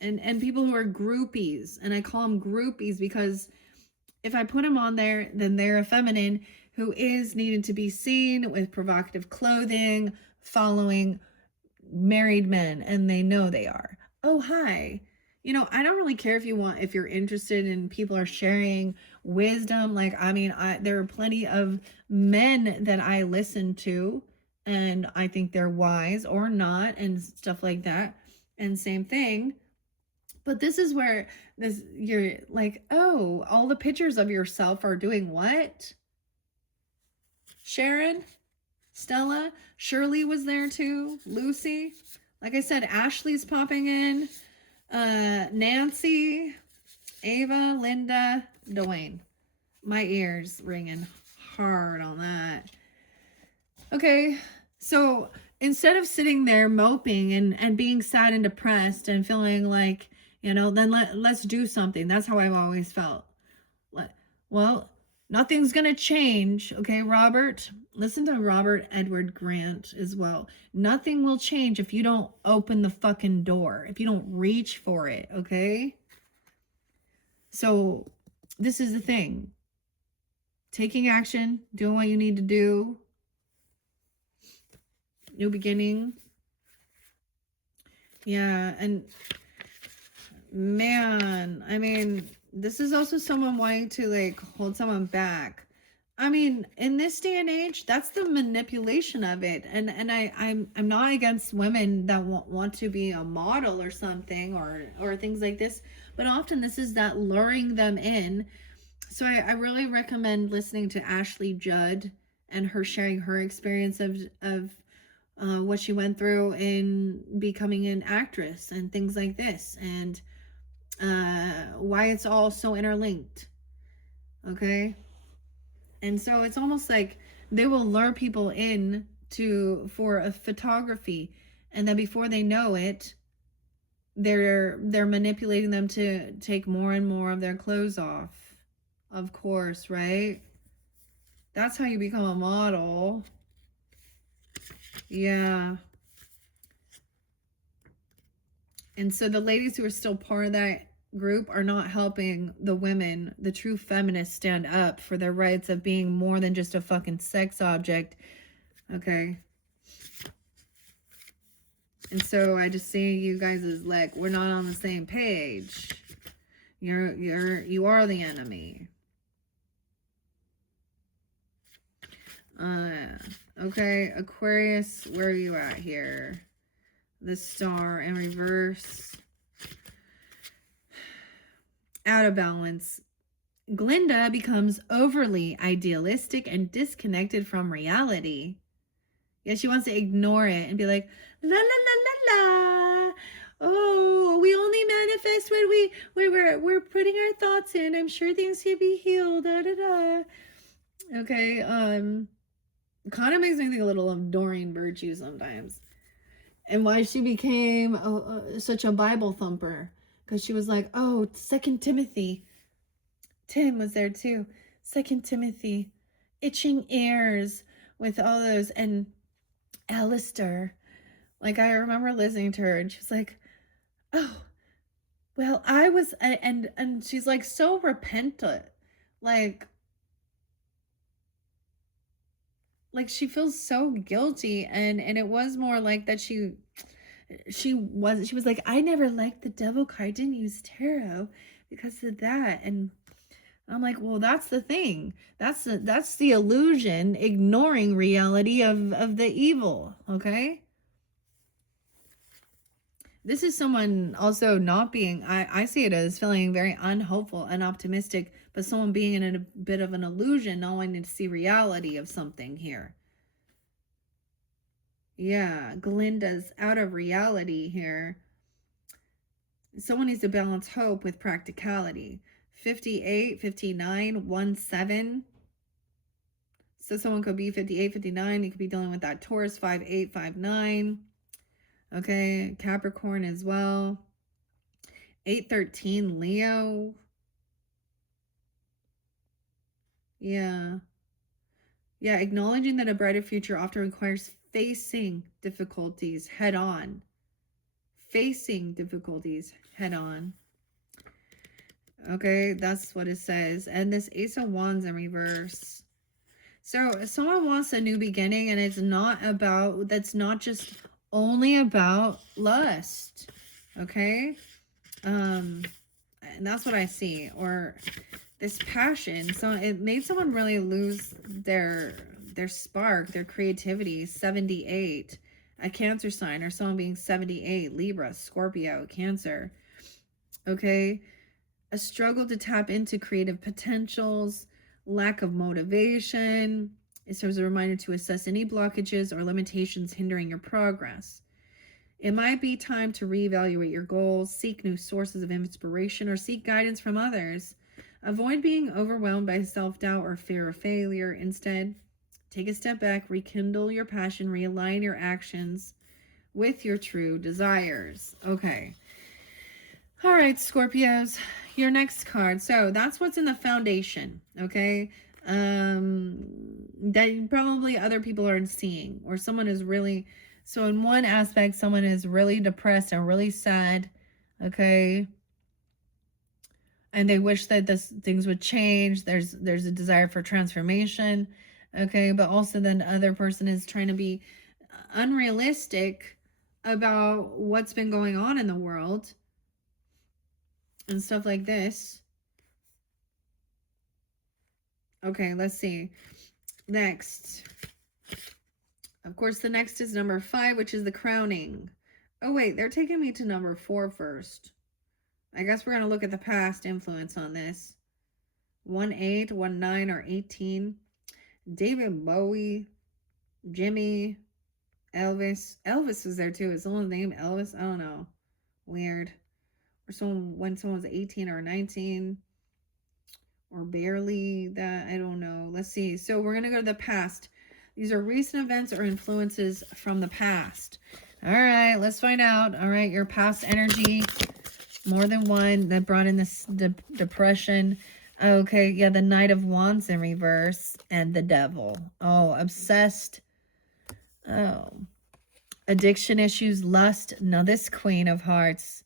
and people who are groupies. And I call them groupies because if I put them on there, then they're a feminine who is needed to be seen with provocative clothing, following married men, and they know they are. Oh, hi. You know, I don't really care if you're interested in people are sharing wisdom. Like, I mean, there are plenty of men that I listen to, and I think they're wise or not, and stuff like that. And same thing. But this is where you're like, oh, all the pictures of yourself are doing what? Sharon, Stella, Shirley was there too. Lucy, like I said, Ashley's popping in. Nancy, Ava, Linda, Dwayne. My ears ringing hard on that. Okay, so instead of sitting there moping and being sad and depressed and feeling like, you know, then let's do something. That's how I've always felt. Well, nothing's going to change. Okay, Robert, listen to Robert Edward Grant as well. Nothing will change if you don't open the fucking door, if you don't reach for it, okay? So this is the thing. Taking action, doing what you need to do. New beginning. Yeah, and man, I mean, this is also someone wanting to like hold someone back. I mean, in this day and age, that's the manipulation of it. And I'm not against women that want to be a model or something, or things like this, but often this is that luring them in. So I really recommend listening to Ashley Judd and her sharing her experience of what she went through in becoming an actress and things like this, and why it's all so interlinked. Okay, and so it's almost like they will lure people in for a photography, and then before they know it, they're manipulating them to take more and more of their clothes off. Of course, right? That's how you become a model. Yeah. And so the ladies who are still part of that group are not helping the women, the true feminists, stand up for their rights of being more than just a fucking sex object. Okay. And so I just see you guys as like, we're not on the same page. You are the enemy. Okay, Aquarius, where are you at here? The Star in reverse. Out of balance. Glinda becomes overly idealistic and disconnected from reality. Yeah, she wants to ignore it and be like, la la la la la. Oh, we only manifest when we're putting our thoughts in. I'm sure things can be healed. Da da da. Okay, kind of makes me think a little of Doreen Virtue sometimes, and why she became such a Bible thumper, because she was like, oh, 2 Timothy. Tim was there too. 2 Timothy, itching ears with all those, and Alistair. Like, I remember listening to her, and she was like, oh, well, I was, and she's like so repentant, like she feels so guilty, and it was more like that she she was like, I never liked the devil card, didn't use tarot because of that. And I'm like, well, that's the thing. That's the illusion, ignoring reality of the evil. Okay. This is someone also not being, I see it as feeling very unhopeful and optimistic, but someone being in a bit of an illusion, not wanting to see reality of something here. Yeah, Glinda's out of reality here. Someone needs to balance hope with practicality. 58, 59, 17. So someone could be 58, 59. You could be dealing with that Taurus, 58, 59. Okay, Capricorn as well. 813, Leo. Yeah. Yeah, acknowledging that a brighter future often requires facing difficulties head on. Facing difficulties head on. Okay, that's what it says. And this Ace of Wands in reverse. So someone wants a new beginning, and it's not about, that's not just only about lust. Okay? And that's what I see. Or this passion. So it made someone really lose their spark, their creativity. 78. A Cancer sign, or someone being 78. Libra, Scorpio, Cancer. Okay? A struggle to tap into creative potentials, lack of motivation. It serves as a reminder to assess any blockages or limitations hindering your progress. It might be time to reevaluate your goals, seek new sources of inspiration, or seek guidance from others. Avoid being overwhelmed by self-doubt or fear of failure. Instead, take a step back, rekindle your passion, realign your actions with your true desires. Okay. All right, Scorpios, your next card. So that's what's in the foundation, okay? That probably other people aren't seeing, or someone is really, so in one aspect, someone is really depressed and really sad, okay? And they wish that things would change. There's a desire for transformation, okay? But also then the other person is trying to be unrealistic about what's been going on in the world and stuff like this. Okay, let's see. Next. Of course, the next is number 5, which is the crowning. Oh, wait, they're taking me to number 4 first. I guess we're going to look at the past influence on this. 18, 19, or 18. David Bowie, Jimmy, Elvis. Elvis was there too. Is someone's name Elvis? I don't know. Weird. Or when someone was 18 or 19. Or barely that. I don't know. Let's see. So we're going to go to the past. These are recent events or influences from the past. All right, let's find out. All right, your past energy. More than one that brought in this depression. Okay, yeah, the Knight of Wands in reverse and the Devil. Oh, obsessed. Oh, addiction issues, lust. Now this Queen of Hearts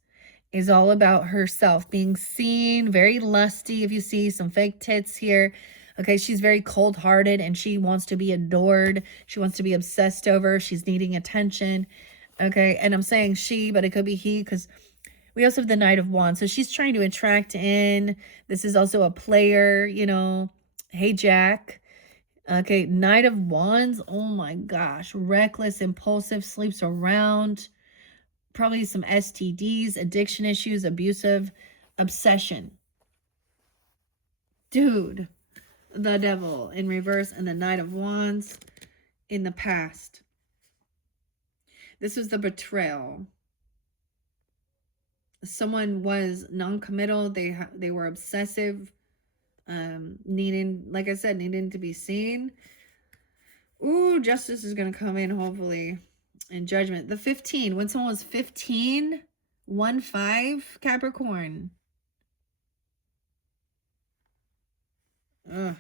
is all about herself being seen, very lusty. If you see some fake tits here, okay, she's very cold-hearted and she wants to be adored. She wants to be obsessed over. She's needing attention. Okay, and I'm saying she, but it could be he, because we also have the Knight of Wands. So she's trying to attract in. This is also a player, you know. Hey, Jack. Okay, Knight of Wands. Oh my gosh. Reckless, impulsive, sleeps around. Probably some STDs, addiction issues, abusive, obsession. Dude. The Devil in reverse and the Knight of Wands in the past. This was the Betrayal. Someone was non-committal. They were obsessive, needing, like I said, needing to be seen. Ooh, justice is going to come in, hopefully, in judgment. The 15, when someone was 15, 1-5, Capricorn. Ugh.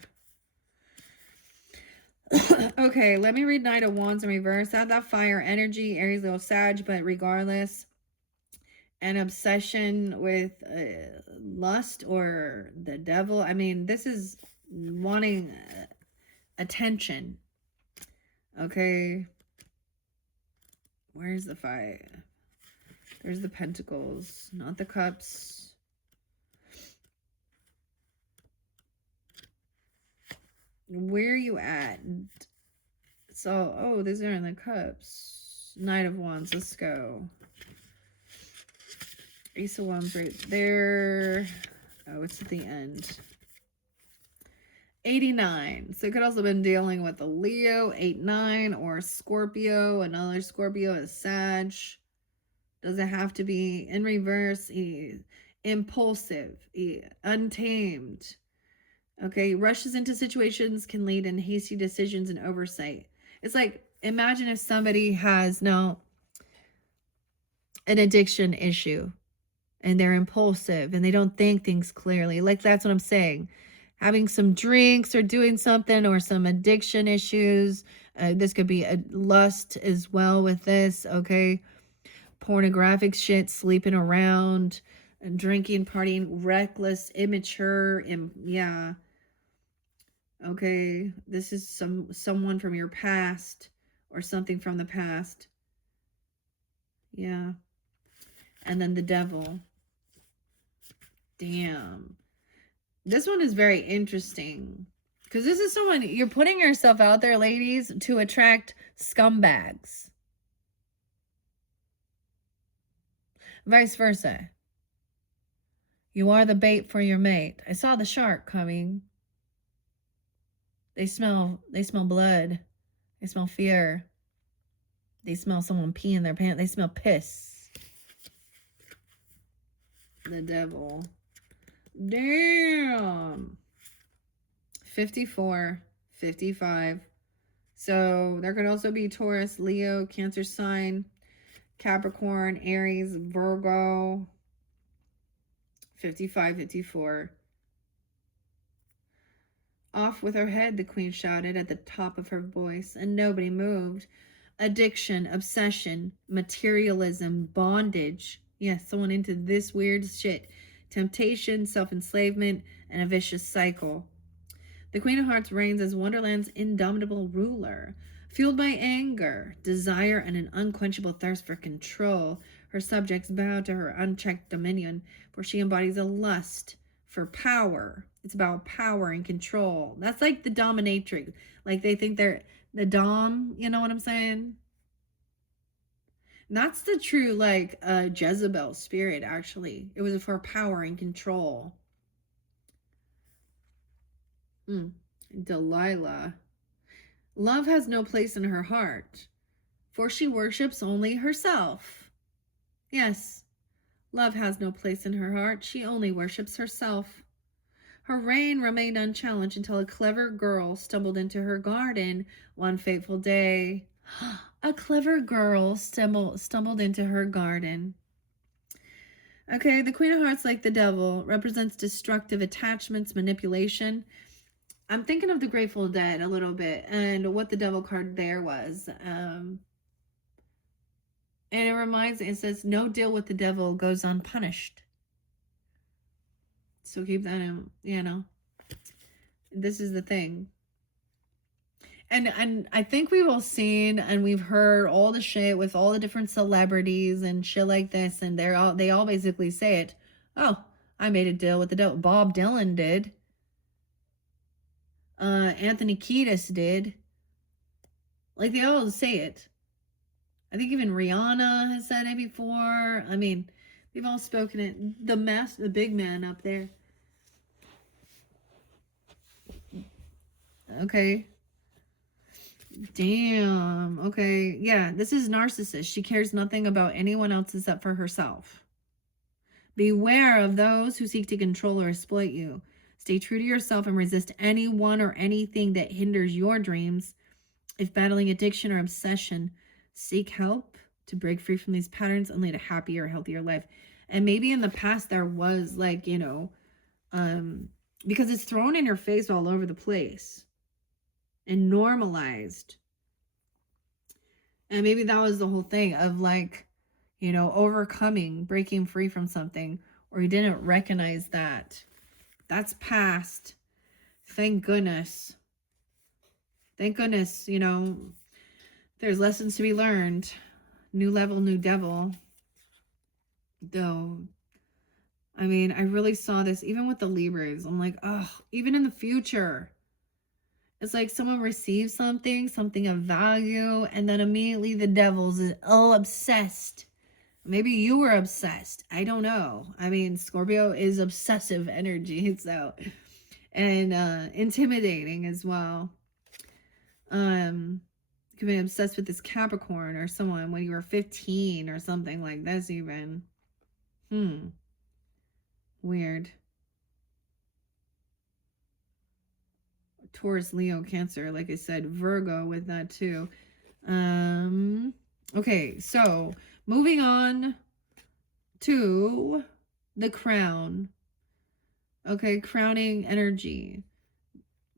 Okay, let me read Knight of Wands in reverse. Add that fire energy, Aries, Leo, Sag, but regardless, an obsession with lust or the devil. I mean, this is wanting attention. Okay. Where's the fire? There's the Pentacles, not the Cups. Where are you at? So, oh, these are in the Cups. Knight of Wands, let's go. Ace of Wands right there. Oh, it's at the end. 89. So it could also been dealing with a Leo, 8-9, or Scorpio. Another Scorpio is Sag. Doesn't have to be in reverse. Impulsive, untamed. Okay, rushes into situations can lead in hasty decisions and oversight. It's like, imagine if somebody has an addiction issue and they're impulsive and they don't think things clearly. Like, that's what I'm saying. Having some drinks or doing something, or some addiction issues. This could be a lust as well with this, okay? Pornographic shit, sleeping around, and drinking, partying, reckless, immature, yeah. Okay, this is someone from your past or something from the past. Yeah. And then the Devil. Damn. This one is very interesting. Because this is someone, you're putting yourself out there, ladies, to attract scumbags. Vice versa. You are the bait for your mate. I saw the shark coming. They smell blood. They smell fear. They smell someone peeing their pants. They smell piss. The Devil. Damn. 54, 55. So there could also be Taurus, Leo, Cancer sign, Capricorn, Aries, Virgo. 55, 54. Off with her head, the Queen shouted at the top of her voice, and nobody moved. Addiction, obsession, materialism, bondage. Yes, someone into this weird shit. Temptation, self-enslavement, and a vicious cycle. The Queen of Hearts reigns as Wonderland's indomitable ruler. Fueled by anger, desire, and an unquenchable thirst for control, her subjects bow to her unchecked dominion, for she embodies a lust for power. It's about power and control. That's like the dominatrix. Like, they think they're the dom, you know what I'm saying? And that's the true, like, Jezebel spirit, actually. It was for power and control. Delilah. Love has no place in her heart, for she worships only herself. Yes, love has no place in her heart. She only worships herself. Her reign remained unchallenged until a clever girl stumbled into her garden one fateful day. A clever girl stumbled into her garden. Okay, the Queen of Hearts, like the Devil, represents destructive attachments, manipulation. I'm thinking of the Grateful Dead a little bit, and what the Devil card there was. And it says, no deal with the devil goes unpunished. So keep that in, this is the thing. And I think we've all seen and we've heard all the shit with all the different celebrities and shit like this, and they all basically say it. Oh, I made a deal with the devil. Bob Dylan did. Anthony Kiedis did. Like, they all say it. I think even Rihanna has said it before. I mean, they've all spoken it. The big man up there. Okay. Damn. Okay. Yeah, this is narcissist. She cares nothing about anyone else except for herself. Beware of those who seek to control or exploit you. Stay true to yourself and resist anyone or anything that hinders your dreams. If battling addiction or obsession, seek help to break free from these patterns and lead a happier, healthier life. And maybe in the past there was, like, because it's thrown in your face all over the place and normalized. And maybe that was the whole thing of, like, overcoming, breaking free from something, or you didn't recognize that. That's past. Thank goodness. Thank goodness, there's lessons to be learned. New level, new devil. though. I mean, I really saw this even with the Libras. I'm like, oh, even in the future, it's like someone receives something of value, and then immediately the devil's all obsessed. Maybe you were obsessed. I don't know. I mean, Scorpio is obsessive energy, so, and intimidating as well. You could be obsessed with this Capricorn or someone when you were 15 or something like this even. Weird. Taurus, Leo, Cancer, like I said, Virgo with that too. Okay, so moving on to the crown. Okay, crowning energy.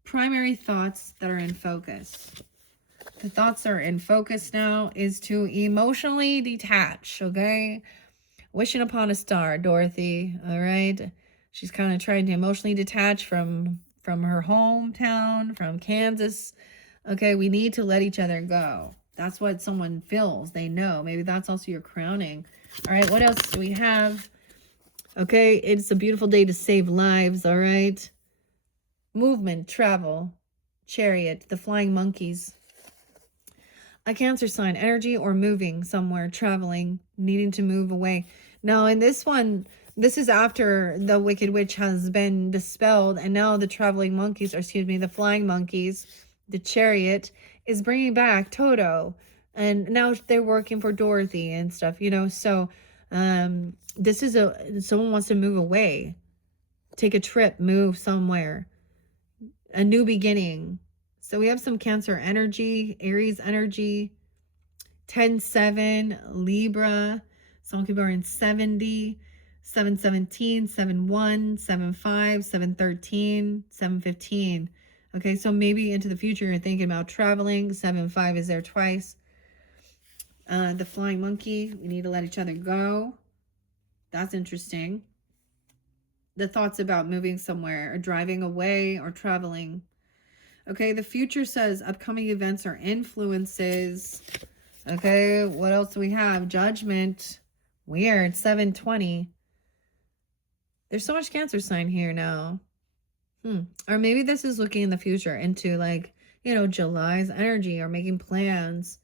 Primary thoughts that are in focus. The thoughts that are in focus now is to emotionally detach, okay? Wishing upon a star, Dorothy, all right? She's kind of trying to emotionally detach from her hometown, from Kansas. Okay, we need to let each other go. That's what someone feels. They know. Maybe that's also your crowning. All right, what else do we have? Okay, it's a beautiful day to save lives, all right? Movement, travel, chariot, the flying monkeys. A Cancer sign, energy or moving somewhere, traveling, needing to move away. Now, in this one, this is after the Wicked Witch has been dispelled, and now the traveling monkeys, or excuse me, the flying monkeys, the chariot, is bringing back Toto. And now they're working for Dorothy and stuff, you know. So, this is someone wants to move away, take a trip, move somewhere, a new beginning. So we have some Cancer energy, Aries energy, 10-7, Libra. Some people are in 70, 7-17, 7-1, 7-5, 7-13, 7-15. Okay, so maybe into the future you're thinking about traveling. 7-5 is there twice. The flying monkey, we need to let each other go. That's interesting. The thoughts about moving somewhere or driving away or traveling. Okay, the future says upcoming events or influences. Okay, what else do we have? Judgment. Weird. 7-20. There's so much Cancer sign here now. Or maybe this is looking in the future into, like, you know, July's energy or making plans.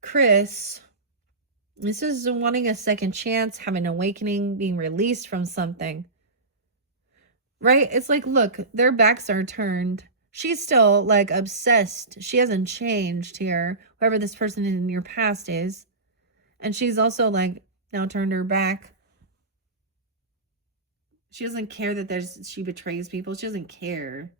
Chris. This is wanting a second chance, having an awakening, being released from something. Right? It's like, look, their backs are turned. She's still, like, obsessed. She hasn't changed here, whoever this person in your past is. And she's also, like, now turned her back. She doesn't care that she betrays people. She doesn't care.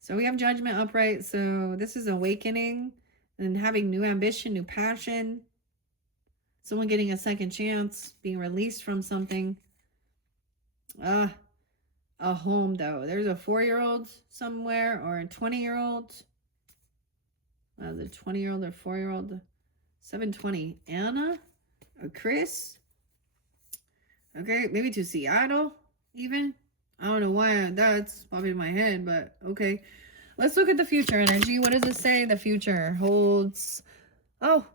So we have Judgment upright. So this is awakening and having new ambition, new passion. Someone getting a second chance, being released from something. A home, though. There's a 4-year-old somewhere or a 20-year-old. The 20-year-old or 4-year-old. 7-20. Anna or Chris. Okay, maybe to Seattle, even. I don't know why that's popping in my head, but okay. Let's look at the future energy. What does it say? The future holds,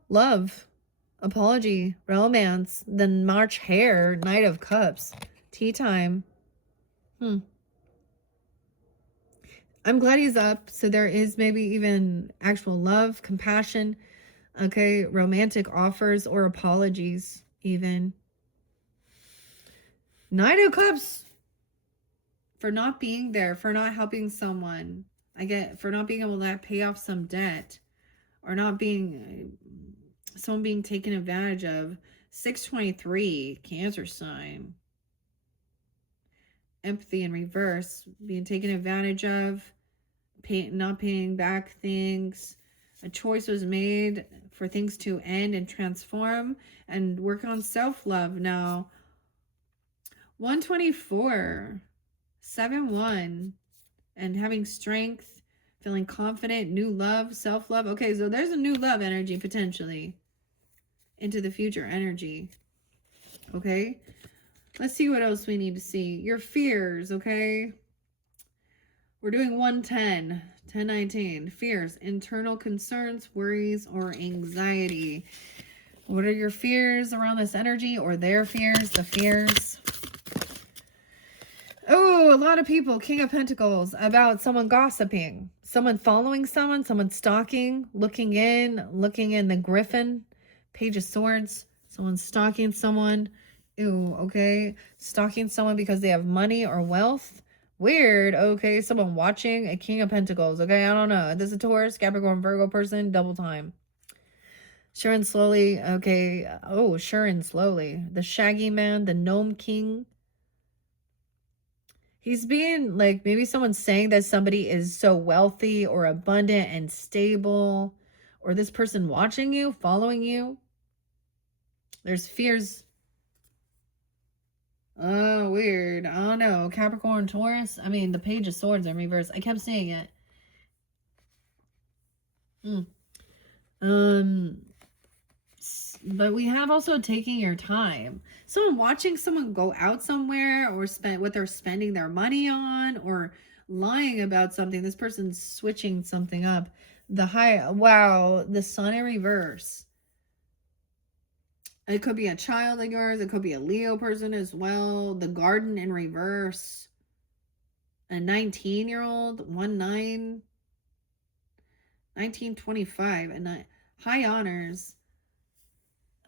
love, apology, romance, the March hare, Knight of Cups, tea time. I'm glad he's up. So there is maybe even actual love, compassion, okay, romantic offers or apologies even. Knight of Cups. For not being there, for not helping someone. For not being able to pay off some debt. Or not being, someone being taken advantage of. 623, Cancer sign. Empathy in reverse. Being taken advantage of. Not paying back things. A choice was made for things to end and transform. And work on self-love now. 124. 7-1, and having strength, feeling confident, new love, self-love. Okay, so there's a new love energy potentially into the future energy. Okay, let's see what else we need to see. Your fears, okay? We're doing 110, 10-19. Fears, internal concerns, worries, or anxiety. What are your fears around this energy, or their fears, the fears? Oh, a lot of people, King of Pentacles, about someone gossiping, someone following someone stalking, looking in the Griffin, Page of Swords, someone stalking someone. Ew, okay. Stalking someone because they have money or wealth. Weird, okay. Someone watching a King of Pentacles, okay. I don't know. This is a Taurus, Capricorn, Virgo person, double time. Sure and slowly, okay. Oh, sure and slowly. The Shaggy Man, the Gnome King. He's being like, maybe someone's saying that somebody is so wealthy or abundant and stable, or this person watching you, following you. There's fears. Oh, weird. I don't know. Capricorn, Taurus. I mean, the Page of Swords in reverse. I kept saying it. But we have also taking your time. Someone watching someone go out somewhere, or spend what they're spending their money on, or lying about something. This person's switching something up. Wow, the Sun in reverse. It could be a child of yours. It could be a Leo person as well. The Garden in reverse. A 19-year-old, 1925, and high honors.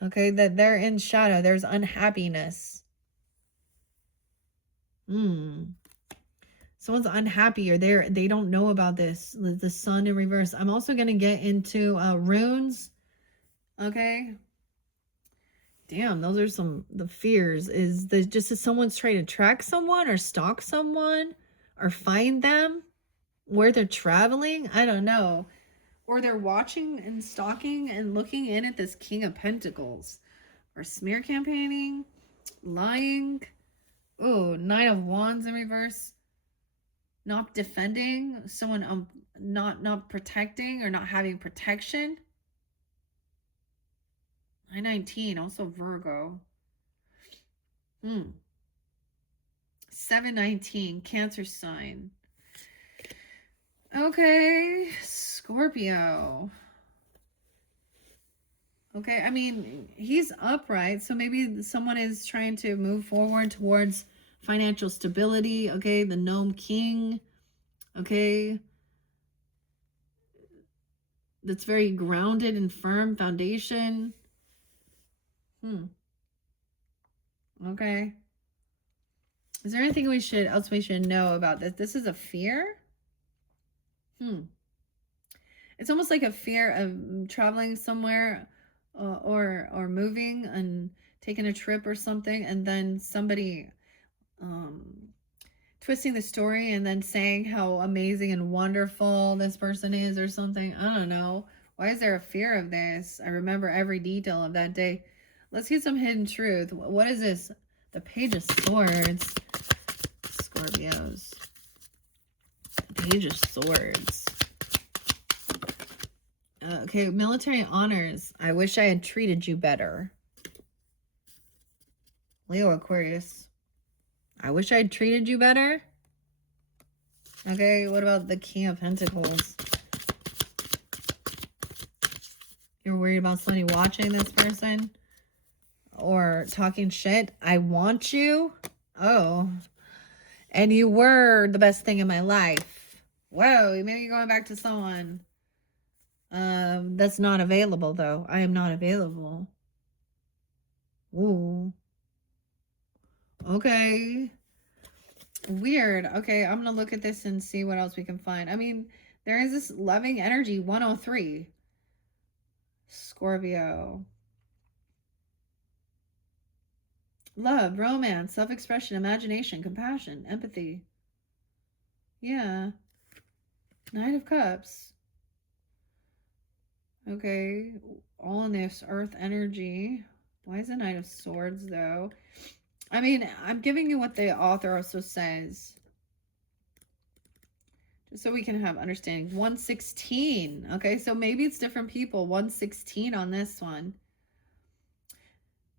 Okay, that they're in shadow. There's unhappiness. Someone's unhappy, or they don't know about this. The Sun in reverse. I'm also going to get into runes. Okay. Damn, those are the fears. Is someone's trying to track someone, or stalk someone, or find them where they're traveling? I don't know. Or they're watching and stalking and looking in at this King of Pentacles. Or smear campaigning, lying. Oh, Nine of Wands in reverse. Not defending someone, not protecting, or not having protection. 919, also Virgo. 719, Cancer sign. Okay, Scorpio. Okay, I mean, he's upright, so maybe someone is trying to move forward towards financial stability. Okay, the Gnome King. Okay, that's very grounded and firm foundation. Okay. Is there anything else we should know about this? This is a fear? It's almost like a fear of traveling somewhere, or moving and taking a trip or something, and then somebody twisting the story and then saying how amazing and wonderful this person is or something. I don't know. Why is there a fear of this? I remember every detail of that day. Let's get some hidden truth. What is this? The Page of Swords. Scorpios. Page of Swords. Okay, military honors. I wish I had treated you better. Leo Aquarius. I wish I had treated you better. Okay, what about the King of Pentacles? You're worried about somebody watching this person? Or talking shit? I want you? Oh. And you were the best thing in my life. Whoa, maybe you're going back to someone that's not available, though. I am not available. Ooh. Okay. Weird. Okay, I'm gonna look at this and see what else we can find. I mean, there is this loving energy, 103. Scorpio. Love, romance, self-expression, imagination, compassion, empathy. Yeah. Knight of Cups. Okay. All in this earth energy. Why is the Knight of Swords, though? I mean, I'm giving you what the author also says, just so we can have understanding. 116. Okay, so maybe it's different people. 116 on this one.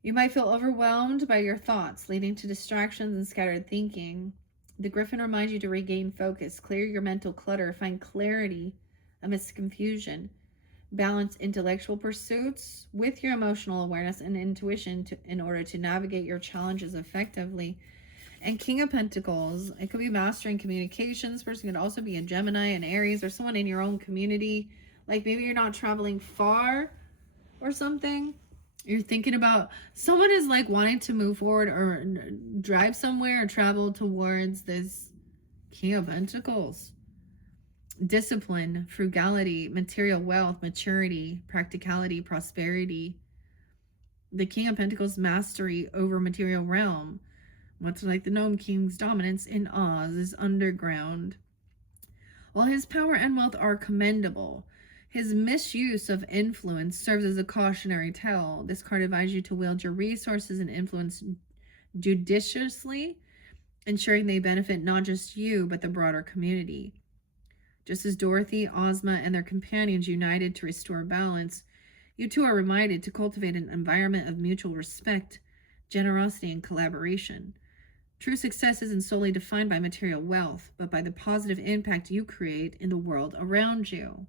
You might feel overwhelmed by your thoughts, leading to distractions and scattered thinking. The Griffin reminds you to regain focus, clear your mental clutter, find clarity amidst confusion. Balance intellectual pursuits with your emotional awareness and intuition in order to navigate your challenges effectively. And King of Pentacles, it could be mastering communications. This person could also be a Gemini, an Aries, or someone in your own community. Like maybe you're not traveling far or something. You're thinking about, someone is like wanting to move forward or drive somewhere or travel towards this King of Pentacles. Discipline, frugality, material wealth, maturity, practicality, prosperity. The King of Pentacles, mastery over material realm. Much like the Gnome King's dominance in Oz is underground. While his power and wealth are commendable, his misuse of influence serves as a cautionary tale. This card advises you to wield your resources and influence judiciously, ensuring they benefit not just you, but the broader community. Just as Dorothy, Ozma, and their companions united to restore balance, you two are reminded to cultivate an environment of mutual respect, generosity, and collaboration. True success isn't solely defined by material wealth, but by the positive impact you create in the world around you.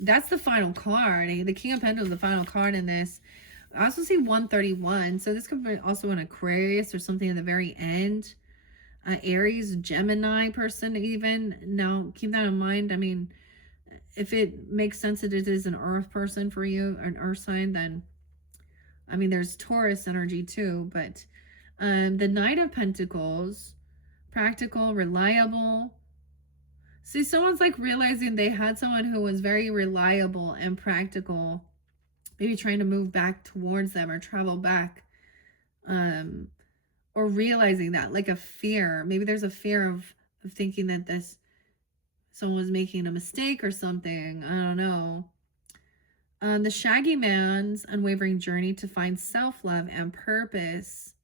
That's the final card. The King of Pentacles is the final card in this. I also see 131. So this could be also an Aquarius or something at the very end. Aries, Gemini person even. Now, keep that in mind. I mean, if it makes sense that it is an earth person for you, an earth sign, then, I mean, there's Taurus energy too. But the Knight of Pentacles, practical, reliable. See, someone's like realizing they had someone who was very reliable and practical, maybe trying to move back towards them or travel back. Or realizing that, like a fear. Maybe there's a fear of thinking that someone was making a mistake or something. I don't know. The Shaggy Man's unwavering journey to find self-love and purpose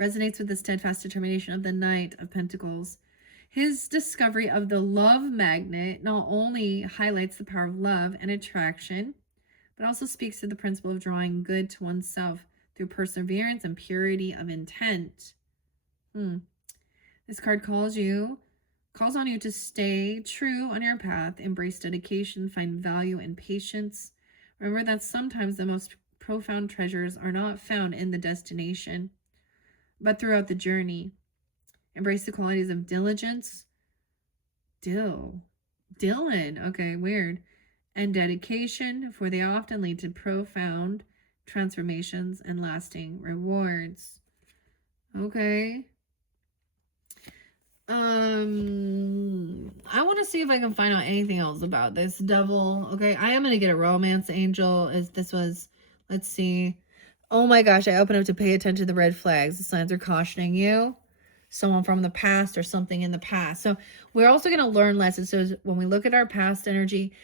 resonates with the steadfast determination of the Knight of Pentacles. His discovery of the love magnet not only highlights the power of love and attraction, but also speaks to the principle of drawing good to oneself through perseverance and purity of intent. This card calls on you to stay true on your path, embrace dedication, find value in patience. Remember that sometimes the most profound treasures are not found in the destination, but throughout the journey. Embrace the qualities of diligence. Dylan. Okay, weird. And dedication, for they often lead to profound transformations and lasting rewards. Okay. I want to see if I can find out anything else about this Devil. Okay, I am going to get a romance angel. Let's see. Oh my gosh, I opened up to pay attention to the red flags. The signs are cautioning you. Someone from the past or something in the past. So we're also going to learn lessons. So when we look at our past energy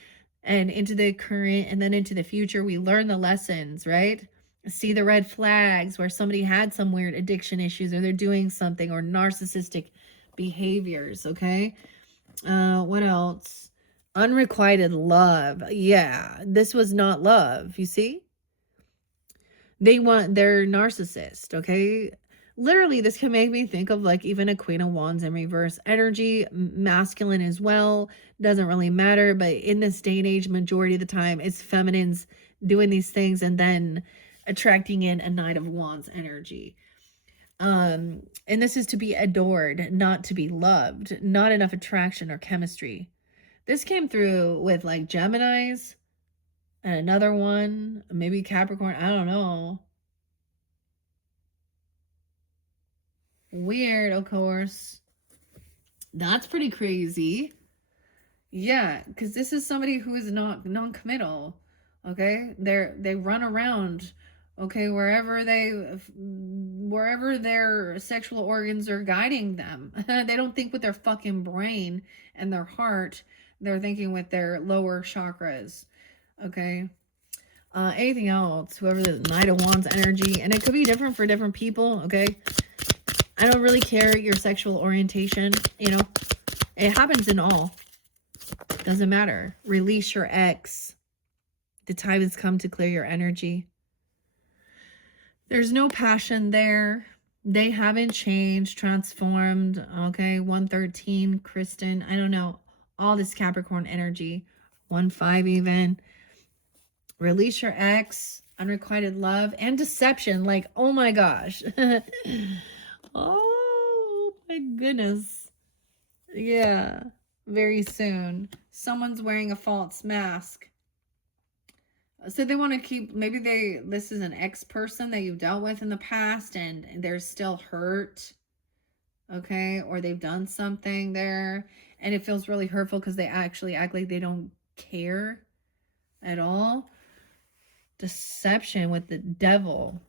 and into the current and then into the future, we learn the lessons, right? See the red flags where somebody had some weird addiction issues or they're doing something, or narcissistic behaviors. Okay. What else? Unrequited love. Yeah, this was not love. You see, they're narcissist. Okay. Literally, this can make me think of like even a Queen of Wands in reverse energy, masculine as well. Doesn't really matter, but in this day and age, majority of the time, it's feminines doing these things and then attracting in a Knight of Wands energy. And this is to be adored, not to be loved. Not enough attraction or chemistry. This came through with like Geminis and another one, maybe Capricorn. I don't know. Weird, of course. That's pretty crazy. Yeah, because this is somebody who is not non-committal. Okay, they run around. Okay, wherever their sexual organs are guiding them. They don't think with their fucking brain and their heart. They're thinking with their lower chakras. Okay. Anything else? Whoever the Knight of Wands energy, and it could be different for different people. Okay. I don't really care your sexual orientation, you know. It happens in all. Doesn't matter. Release your ex. The time has come to clear your energy. There's no passion there. They haven't changed, transformed. Okay, 113, Kristen. I don't know. All this Capricorn energy. 1-5 even. Release your ex, unrequited love, and deception. Like, oh my gosh. Oh my goodness. Yeah, very soon. Someone's wearing a false mask. So they want to keep, maybe this is an ex-person that you dealt with in the past and they're still hurt. Okay, or they've done something there and it feels really hurtful because they actually act like they don't care at all. Deception with the devil,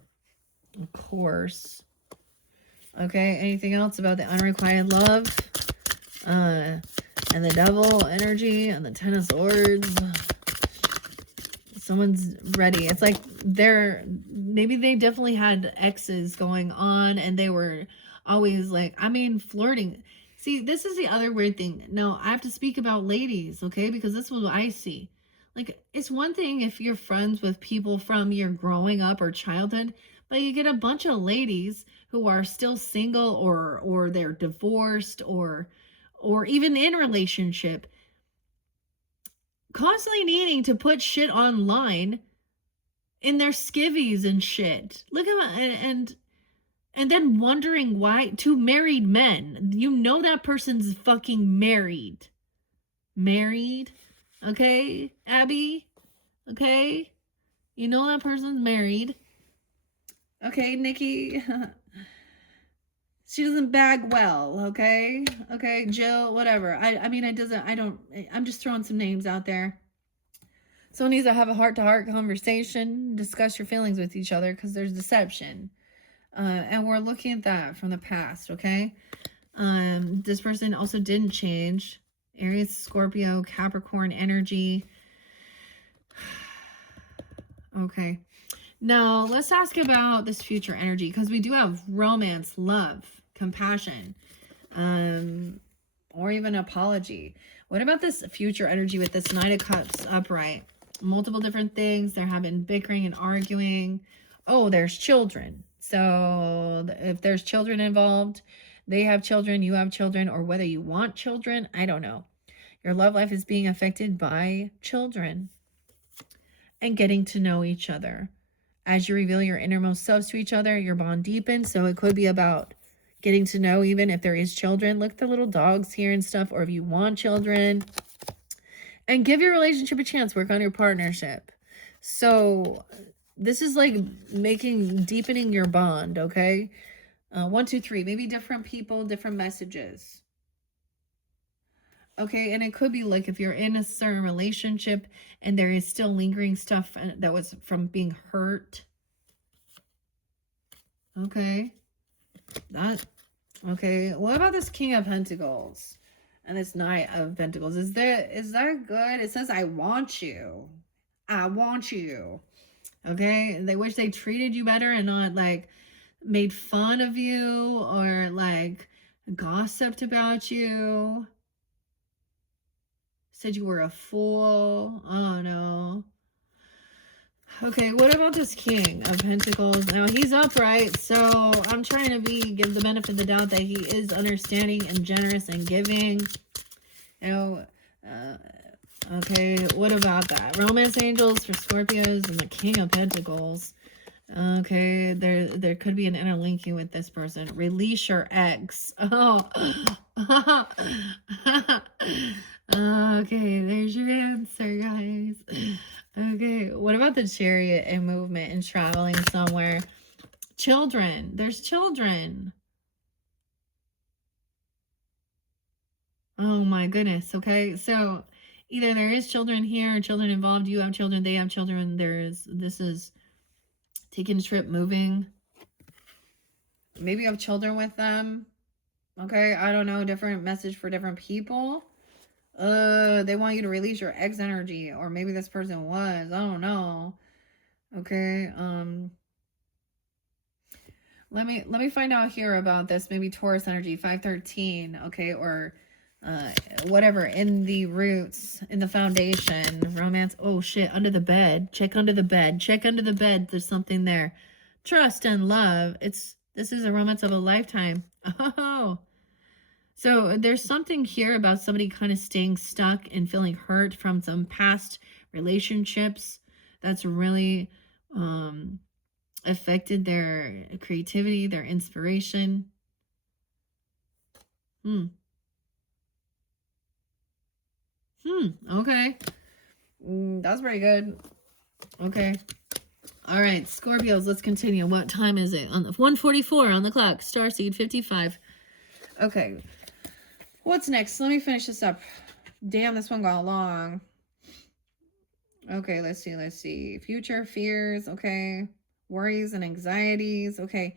of course. Okay, anything else about the unrequited love? And the devil energy and the 10 of swords. Someone's ready. It's like maybe they definitely had exes going on and they were always like, I mean, flirting. See, this is the other weird thing. Now, I have to speak about ladies, okay? Because that's what I see. Like, it's one thing if you're friends with people from your growing up or childhood, but you get a bunch of ladies who are still single or they're divorced or even in relationship, constantly needing to put shit online in their skivvies and shit. Look at and then wondering why. To married men, you know that person's fucking married. Okay, Abby? Okay? You know that person's married. Okay, Nikki? She doesn't bag well, okay? Okay, Jill, whatever. I'm just throwing some names out there. Someone needs to have a heart-to-heart conversation, discuss your feelings with each other, because there's deception. And we're looking at that from the past, okay? This person also didn't change. Aries, Scorpio, Capricorn energy. Okay. Now, let's ask about this future energy, because we do have romance, love, compassion, or even apology. What about this future energy with this Knight of Cups upright? Multiple different things. They're having bickering and arguing. Oh, there's children. So if there's children involved, they have children, you have children, or whether you want children, I don't know. Your love life is being affected by children and getting to know each other. As you reveal your innermost selves to each other, your bond deepens. So it could be about getting to know, even if there is children. Look at the little dogs here and stuff, or if you want children. And give your relationship a chance. Work on your partnership. So this is like deepening your bond, okay? 1, 2, 3. Maybe different people, different messages. Okay, and it could be like if you're in a certain relationship and there is still lingering stuff that was from being hurt. Okay. Okay. What about this King of Pentacles and this Knight of Pentacles? Is that good? It says, I want you. I want you. Okay. They wish they treated you better and not like made fun of you or like gossiped about you. Said you were a fool. Oh no. Okay, what about this King of Pentacles? Now he's upright, so I'm trying to give the benefit of the doubt that he is understanding and generous and giving. You know, okay, what about that? Romance angels for Scorpios and the King of Pentacles. Okay, there could be an interlinking with this person. Release your ex. Oh. Okay, there's your answer, guys. Okay, what about the Chariot and movement and traveling somewhere? Children. There's children. Oh my goodness. Okay, so either there is children here, children involved, you have children, they have children. This is taking a trip, moving. Maybe you have children with them. Okay, I don't know. Different message for different people. They want you to release your ex energy, or maybe this person was. I don't know. Okay, let me find out here about this. Maybe Taurus energy, 513. Okay, or whatever in the roots, in the foundation, romance. Oh shit, under the bed. Check under the bed. Check under the bed. There's something there. Trust and love. This is a romance of a lifetime. Oh. So there's something here about somebody kind of staying stuck and feeling hurt from some past relationships that's really affected their creativity, their inspiration. Hmm. Okay. That's pretty good. Okay. All right, Scorpios, let's continue. What time is it? On the 1:44 on the clock. Starseed 55. Okay. What's next? Let me finish this up. Damn, this one got long. Okay, let's see. Let's see. Future fears. Okay. Worries and anxieties. Okay.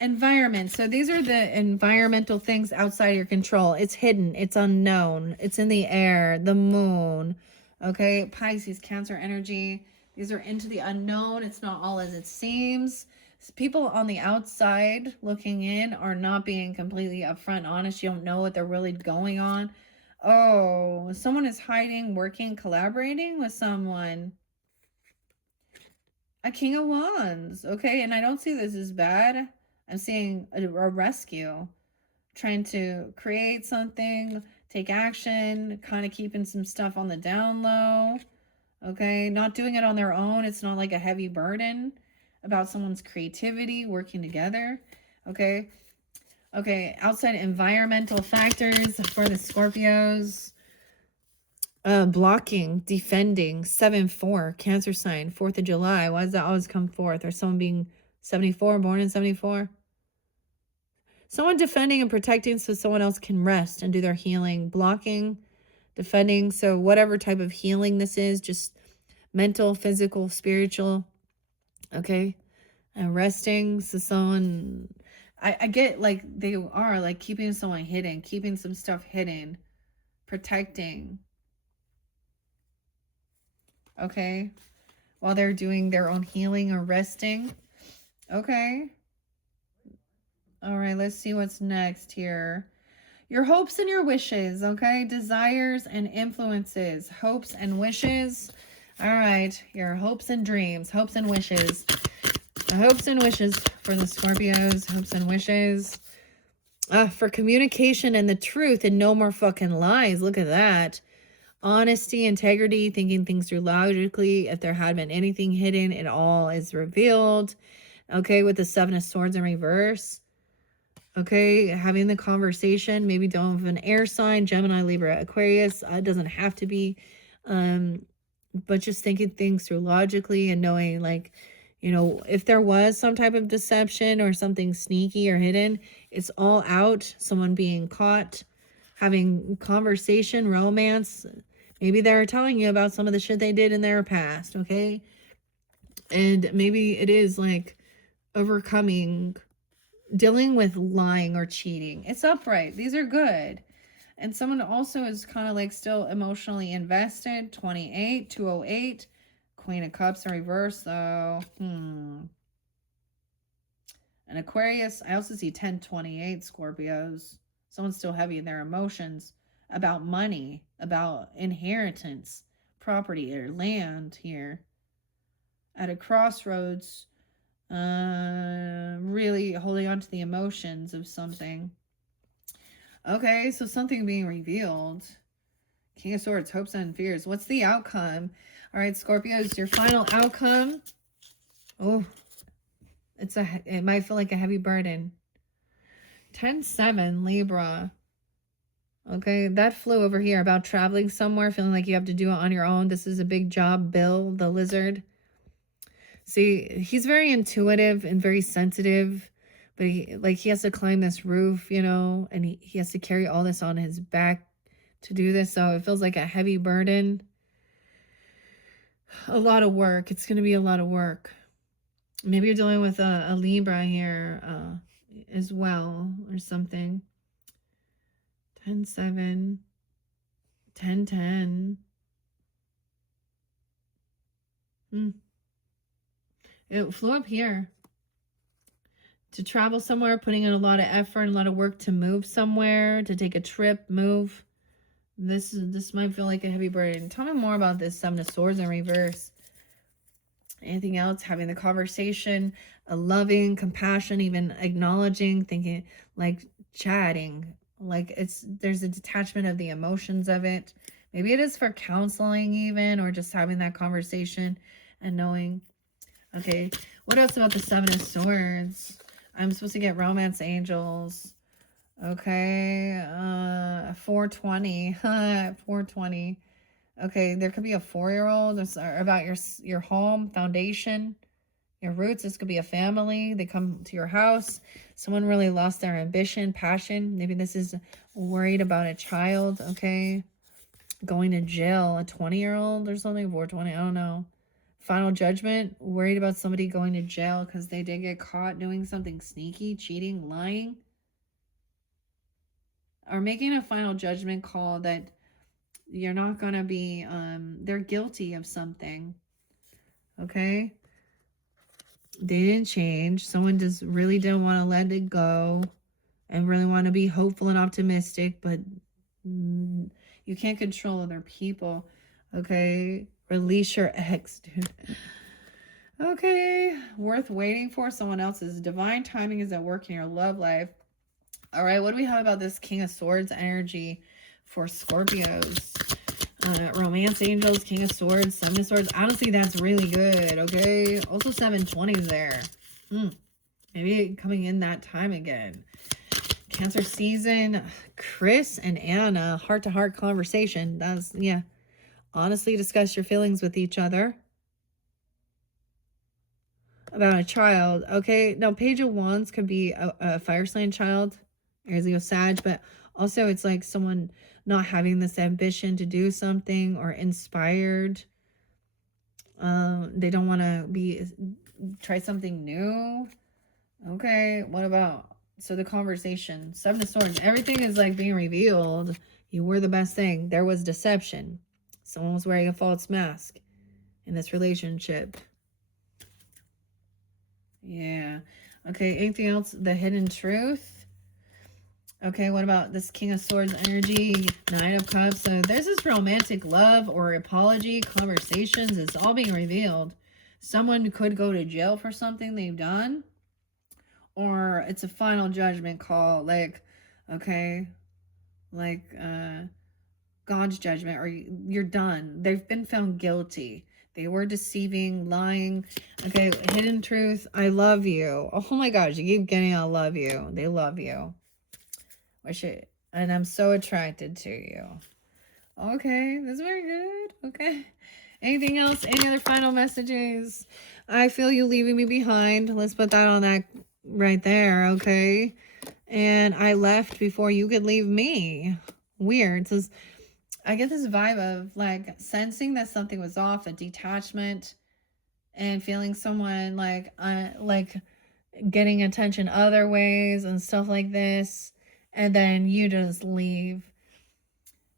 Environment. So these are the environmental things outside your control. It's hidden. It's unknown. It's in the air. The moon. Okay. Pisces, Cancer energy. These are into the unknown. It's not all as it seems. People on the outside looking in are not being completely upfront, honest. You don't know what they're really going on. Oh, someone is hiding, working, collaborating with someone. A King of Wands. Okay, and I don't see this as bad. I'm seeing a rescue. Trying to create something, take action, kind of keeping some stuff on the down low. Okay, not doing it on their own. It's not like a heavy burden about someone's creativity, working together. Okay. Okay, outside environmental factors for the Scorpios. Blocking, defending, 7-4, Cancer sign, 4th of July. Why does that always come forth? Or someone being 74, born in 74? Someone defending and protecting so someone else can rest and do their healing. Blocking, defending. So whatever type of healing this is, just mental, physical, spiritual. Okay. And resting. So someone, I get like they are like keeping someone hidden, keeping some stuff hidden, protecting. Okay. While they're doing their own healing or resting. Okay. All right, let's see what's next here. Your hopes and your wishes, okay? Desires and influences. Hopes and wishes. All right, your hopes and dreams. Hopes and wishes. Hopes and wishes for the Scorpios. Hopes and wishes. For communication and the truth and no more fucking lies. Look at that. Honesty, integrity, thinking things through logically. If there had been anything hidden, it all is revealed. Okay, with the 7 of Swords in reverse. Okay, having the conversation. Maybe don't have an air sign, Gemini, Libra, Aquarius. It doesn't have to be. But just thinking things through logically and knowing, like, you know, if there was some type of deception or something sneaky or hidden, it's all out. Someone being caught, having conversation, romance. Maybe they're telling you about some of the shit they did in their past, okay? And maybe it is like overcoming, dealing with lying or cheating. It's upright. These are good. And someone also is kind of like still emotionally invested. 28, 208. Queen of Cups in reverse, though. An Aquarius. I also see 1028 Scorpios. Someone's still heavy in their emotions about money, about inheritance, property, or land here. At a crossroads, really holding on to the emotions of something. Okay, so something being revealed. King of Swords, hopes and fears. What's the outcome? All right, Scorpios, your final outcome. Oh, it might feel like a heavy burden. 10-7, Libra. Okay, that flew over here about traveling somewhere, feeling like you have to do it on your own. This is a big job. Bill, the lizard. See, he's very intuitive and very sensitive, but he has to climb this roof, you know, and he has to carry all this on his back to do this. So it feels like a heavy burden. A lot of work. It's going to be a lot of work. Maybe you're dealing with a Libra here as well or something. 10-7, 10-10. It flew up here. To travel somewhere, putting in a lot of effort and a lot of work to move somewhere, to take a trip, move. This might feel like a heavy burden. Tell me more about this 7 of Swords in reverse. Anything else? Having the conversation, a loving, compassion, even acknowledging, thinking, like chatting, Like there's a detachment of the emotions of it. Maybe it is for counseling even, or just having that conversation and knowing. Okay, what else about the Seven of Swords? I'm supposed to get romance angels. Okay, 420. 420. Okay, there could be a 4-year-old. It's about your home, foundation, your roots. This could be a family. They come to your house. Someone really lost their ambition, passion. Maybe this is worried about a child, okay? Going to jail, a 20-year-old or something, 420, I don't know. Final judgment, worried about somebody going to jail because they did get caught doing something sneaky, cheating, lying. Or making a final judgment call that you're not going to be, they're guilty of something. Okay? They didn't change. Someone just really didn't want to let it go and really want to be hopeful and optimistic, but you can't control other people. Okay? Release your ex, dude. Okay. Worth waiting for someone else's divine timing is at work in your love life. All right. What do we have about this King of Swords energy for Scorpios? Romance angels, King of Swords, Seven of Swords. Honestly, that's really good. Okay. Also 720 is there. Maybe coming in that time again. Cancer season. Chris and Anna, heart-to-heart conversation. That's, yeah. Honestly discuss your feelings with each other. About a child. Okay. Now, Page of Wands could be a fire sign child. Aries, Leo, Sag. But also it's like someone not having this ambition to do something or inspired. They don't want to try something new. Okay. What about, so the conversation, Seven of Swords, everything is like being revealed. You were the best thing. There was deception. Someone was wearing a false mask in this relationship. Yeah. Okay. Anything else? The hidden truth. Okay, what about this King of Swords energy, Nine of Cups? So this is romantic love or apology, conversations. It's all being revealed. Someone could go to jail for something they've done. Or it's a final judgment call. Like, okay, like God's judgment. Or you're done. They've been found guilty. They were deceiving, lying. Okay, hidden truth. I love you. Oh my gosh, you keep getting I love you. They love you. And I'm so attracted to you. Okay, that's very good. Okay. Anything else? Any other final messages? I feel you leaving me behind. Let's put that on that right there, okay? And I left before you could leave me. Weird. So I get this vibe of like sensing that something was off, a detachment, and feeling someone like getting attention other ways and stuff like this. And then you just leave.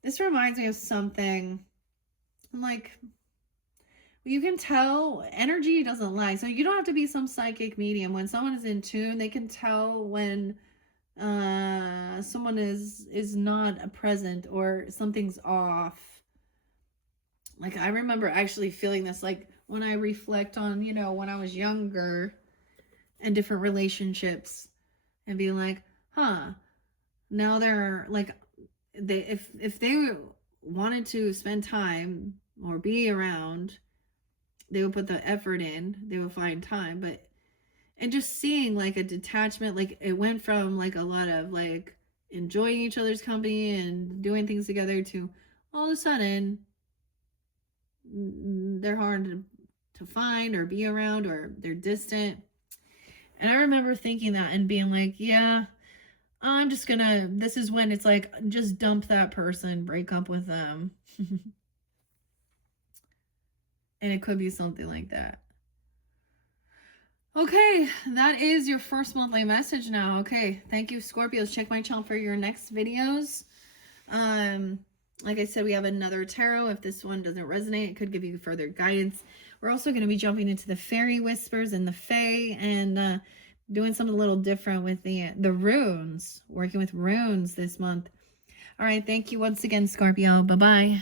This reminds me of something. Like, you can tell energy doesn't lie. So you don't have to be some psychic medium. When someone is in tune, they can tell when someone is not present or something's off. Like, I remember actually feeling this, like, when I reflect on, you know, when I was younger and different relationships and being like, huh, now they're like, if they wanted to spend time or be around, they would put the effort in, they would find time. But and just seeing like a detachment, like it went from like a lot of like enjoying each other's company and doing things together to all of a sudden they're hard to find or be around, or they're distant. And I remember thinking that and being like, yeah, I'm just gonna, this is when it's like, just dump that person, break up with them. And it could be something like that. Okay, that is your first monthly message now. Okay, thank you, Scorpios. Check my channel for your next videos. Like I said, we have another tarot. If this one doesn't resonate, it could give you further guidance. We're also going to be jumping into the fairy whispers and the fae, and doing something a little different with the runes, working with runes this month. All right, thank you once again, Scorpio. Bye-bye.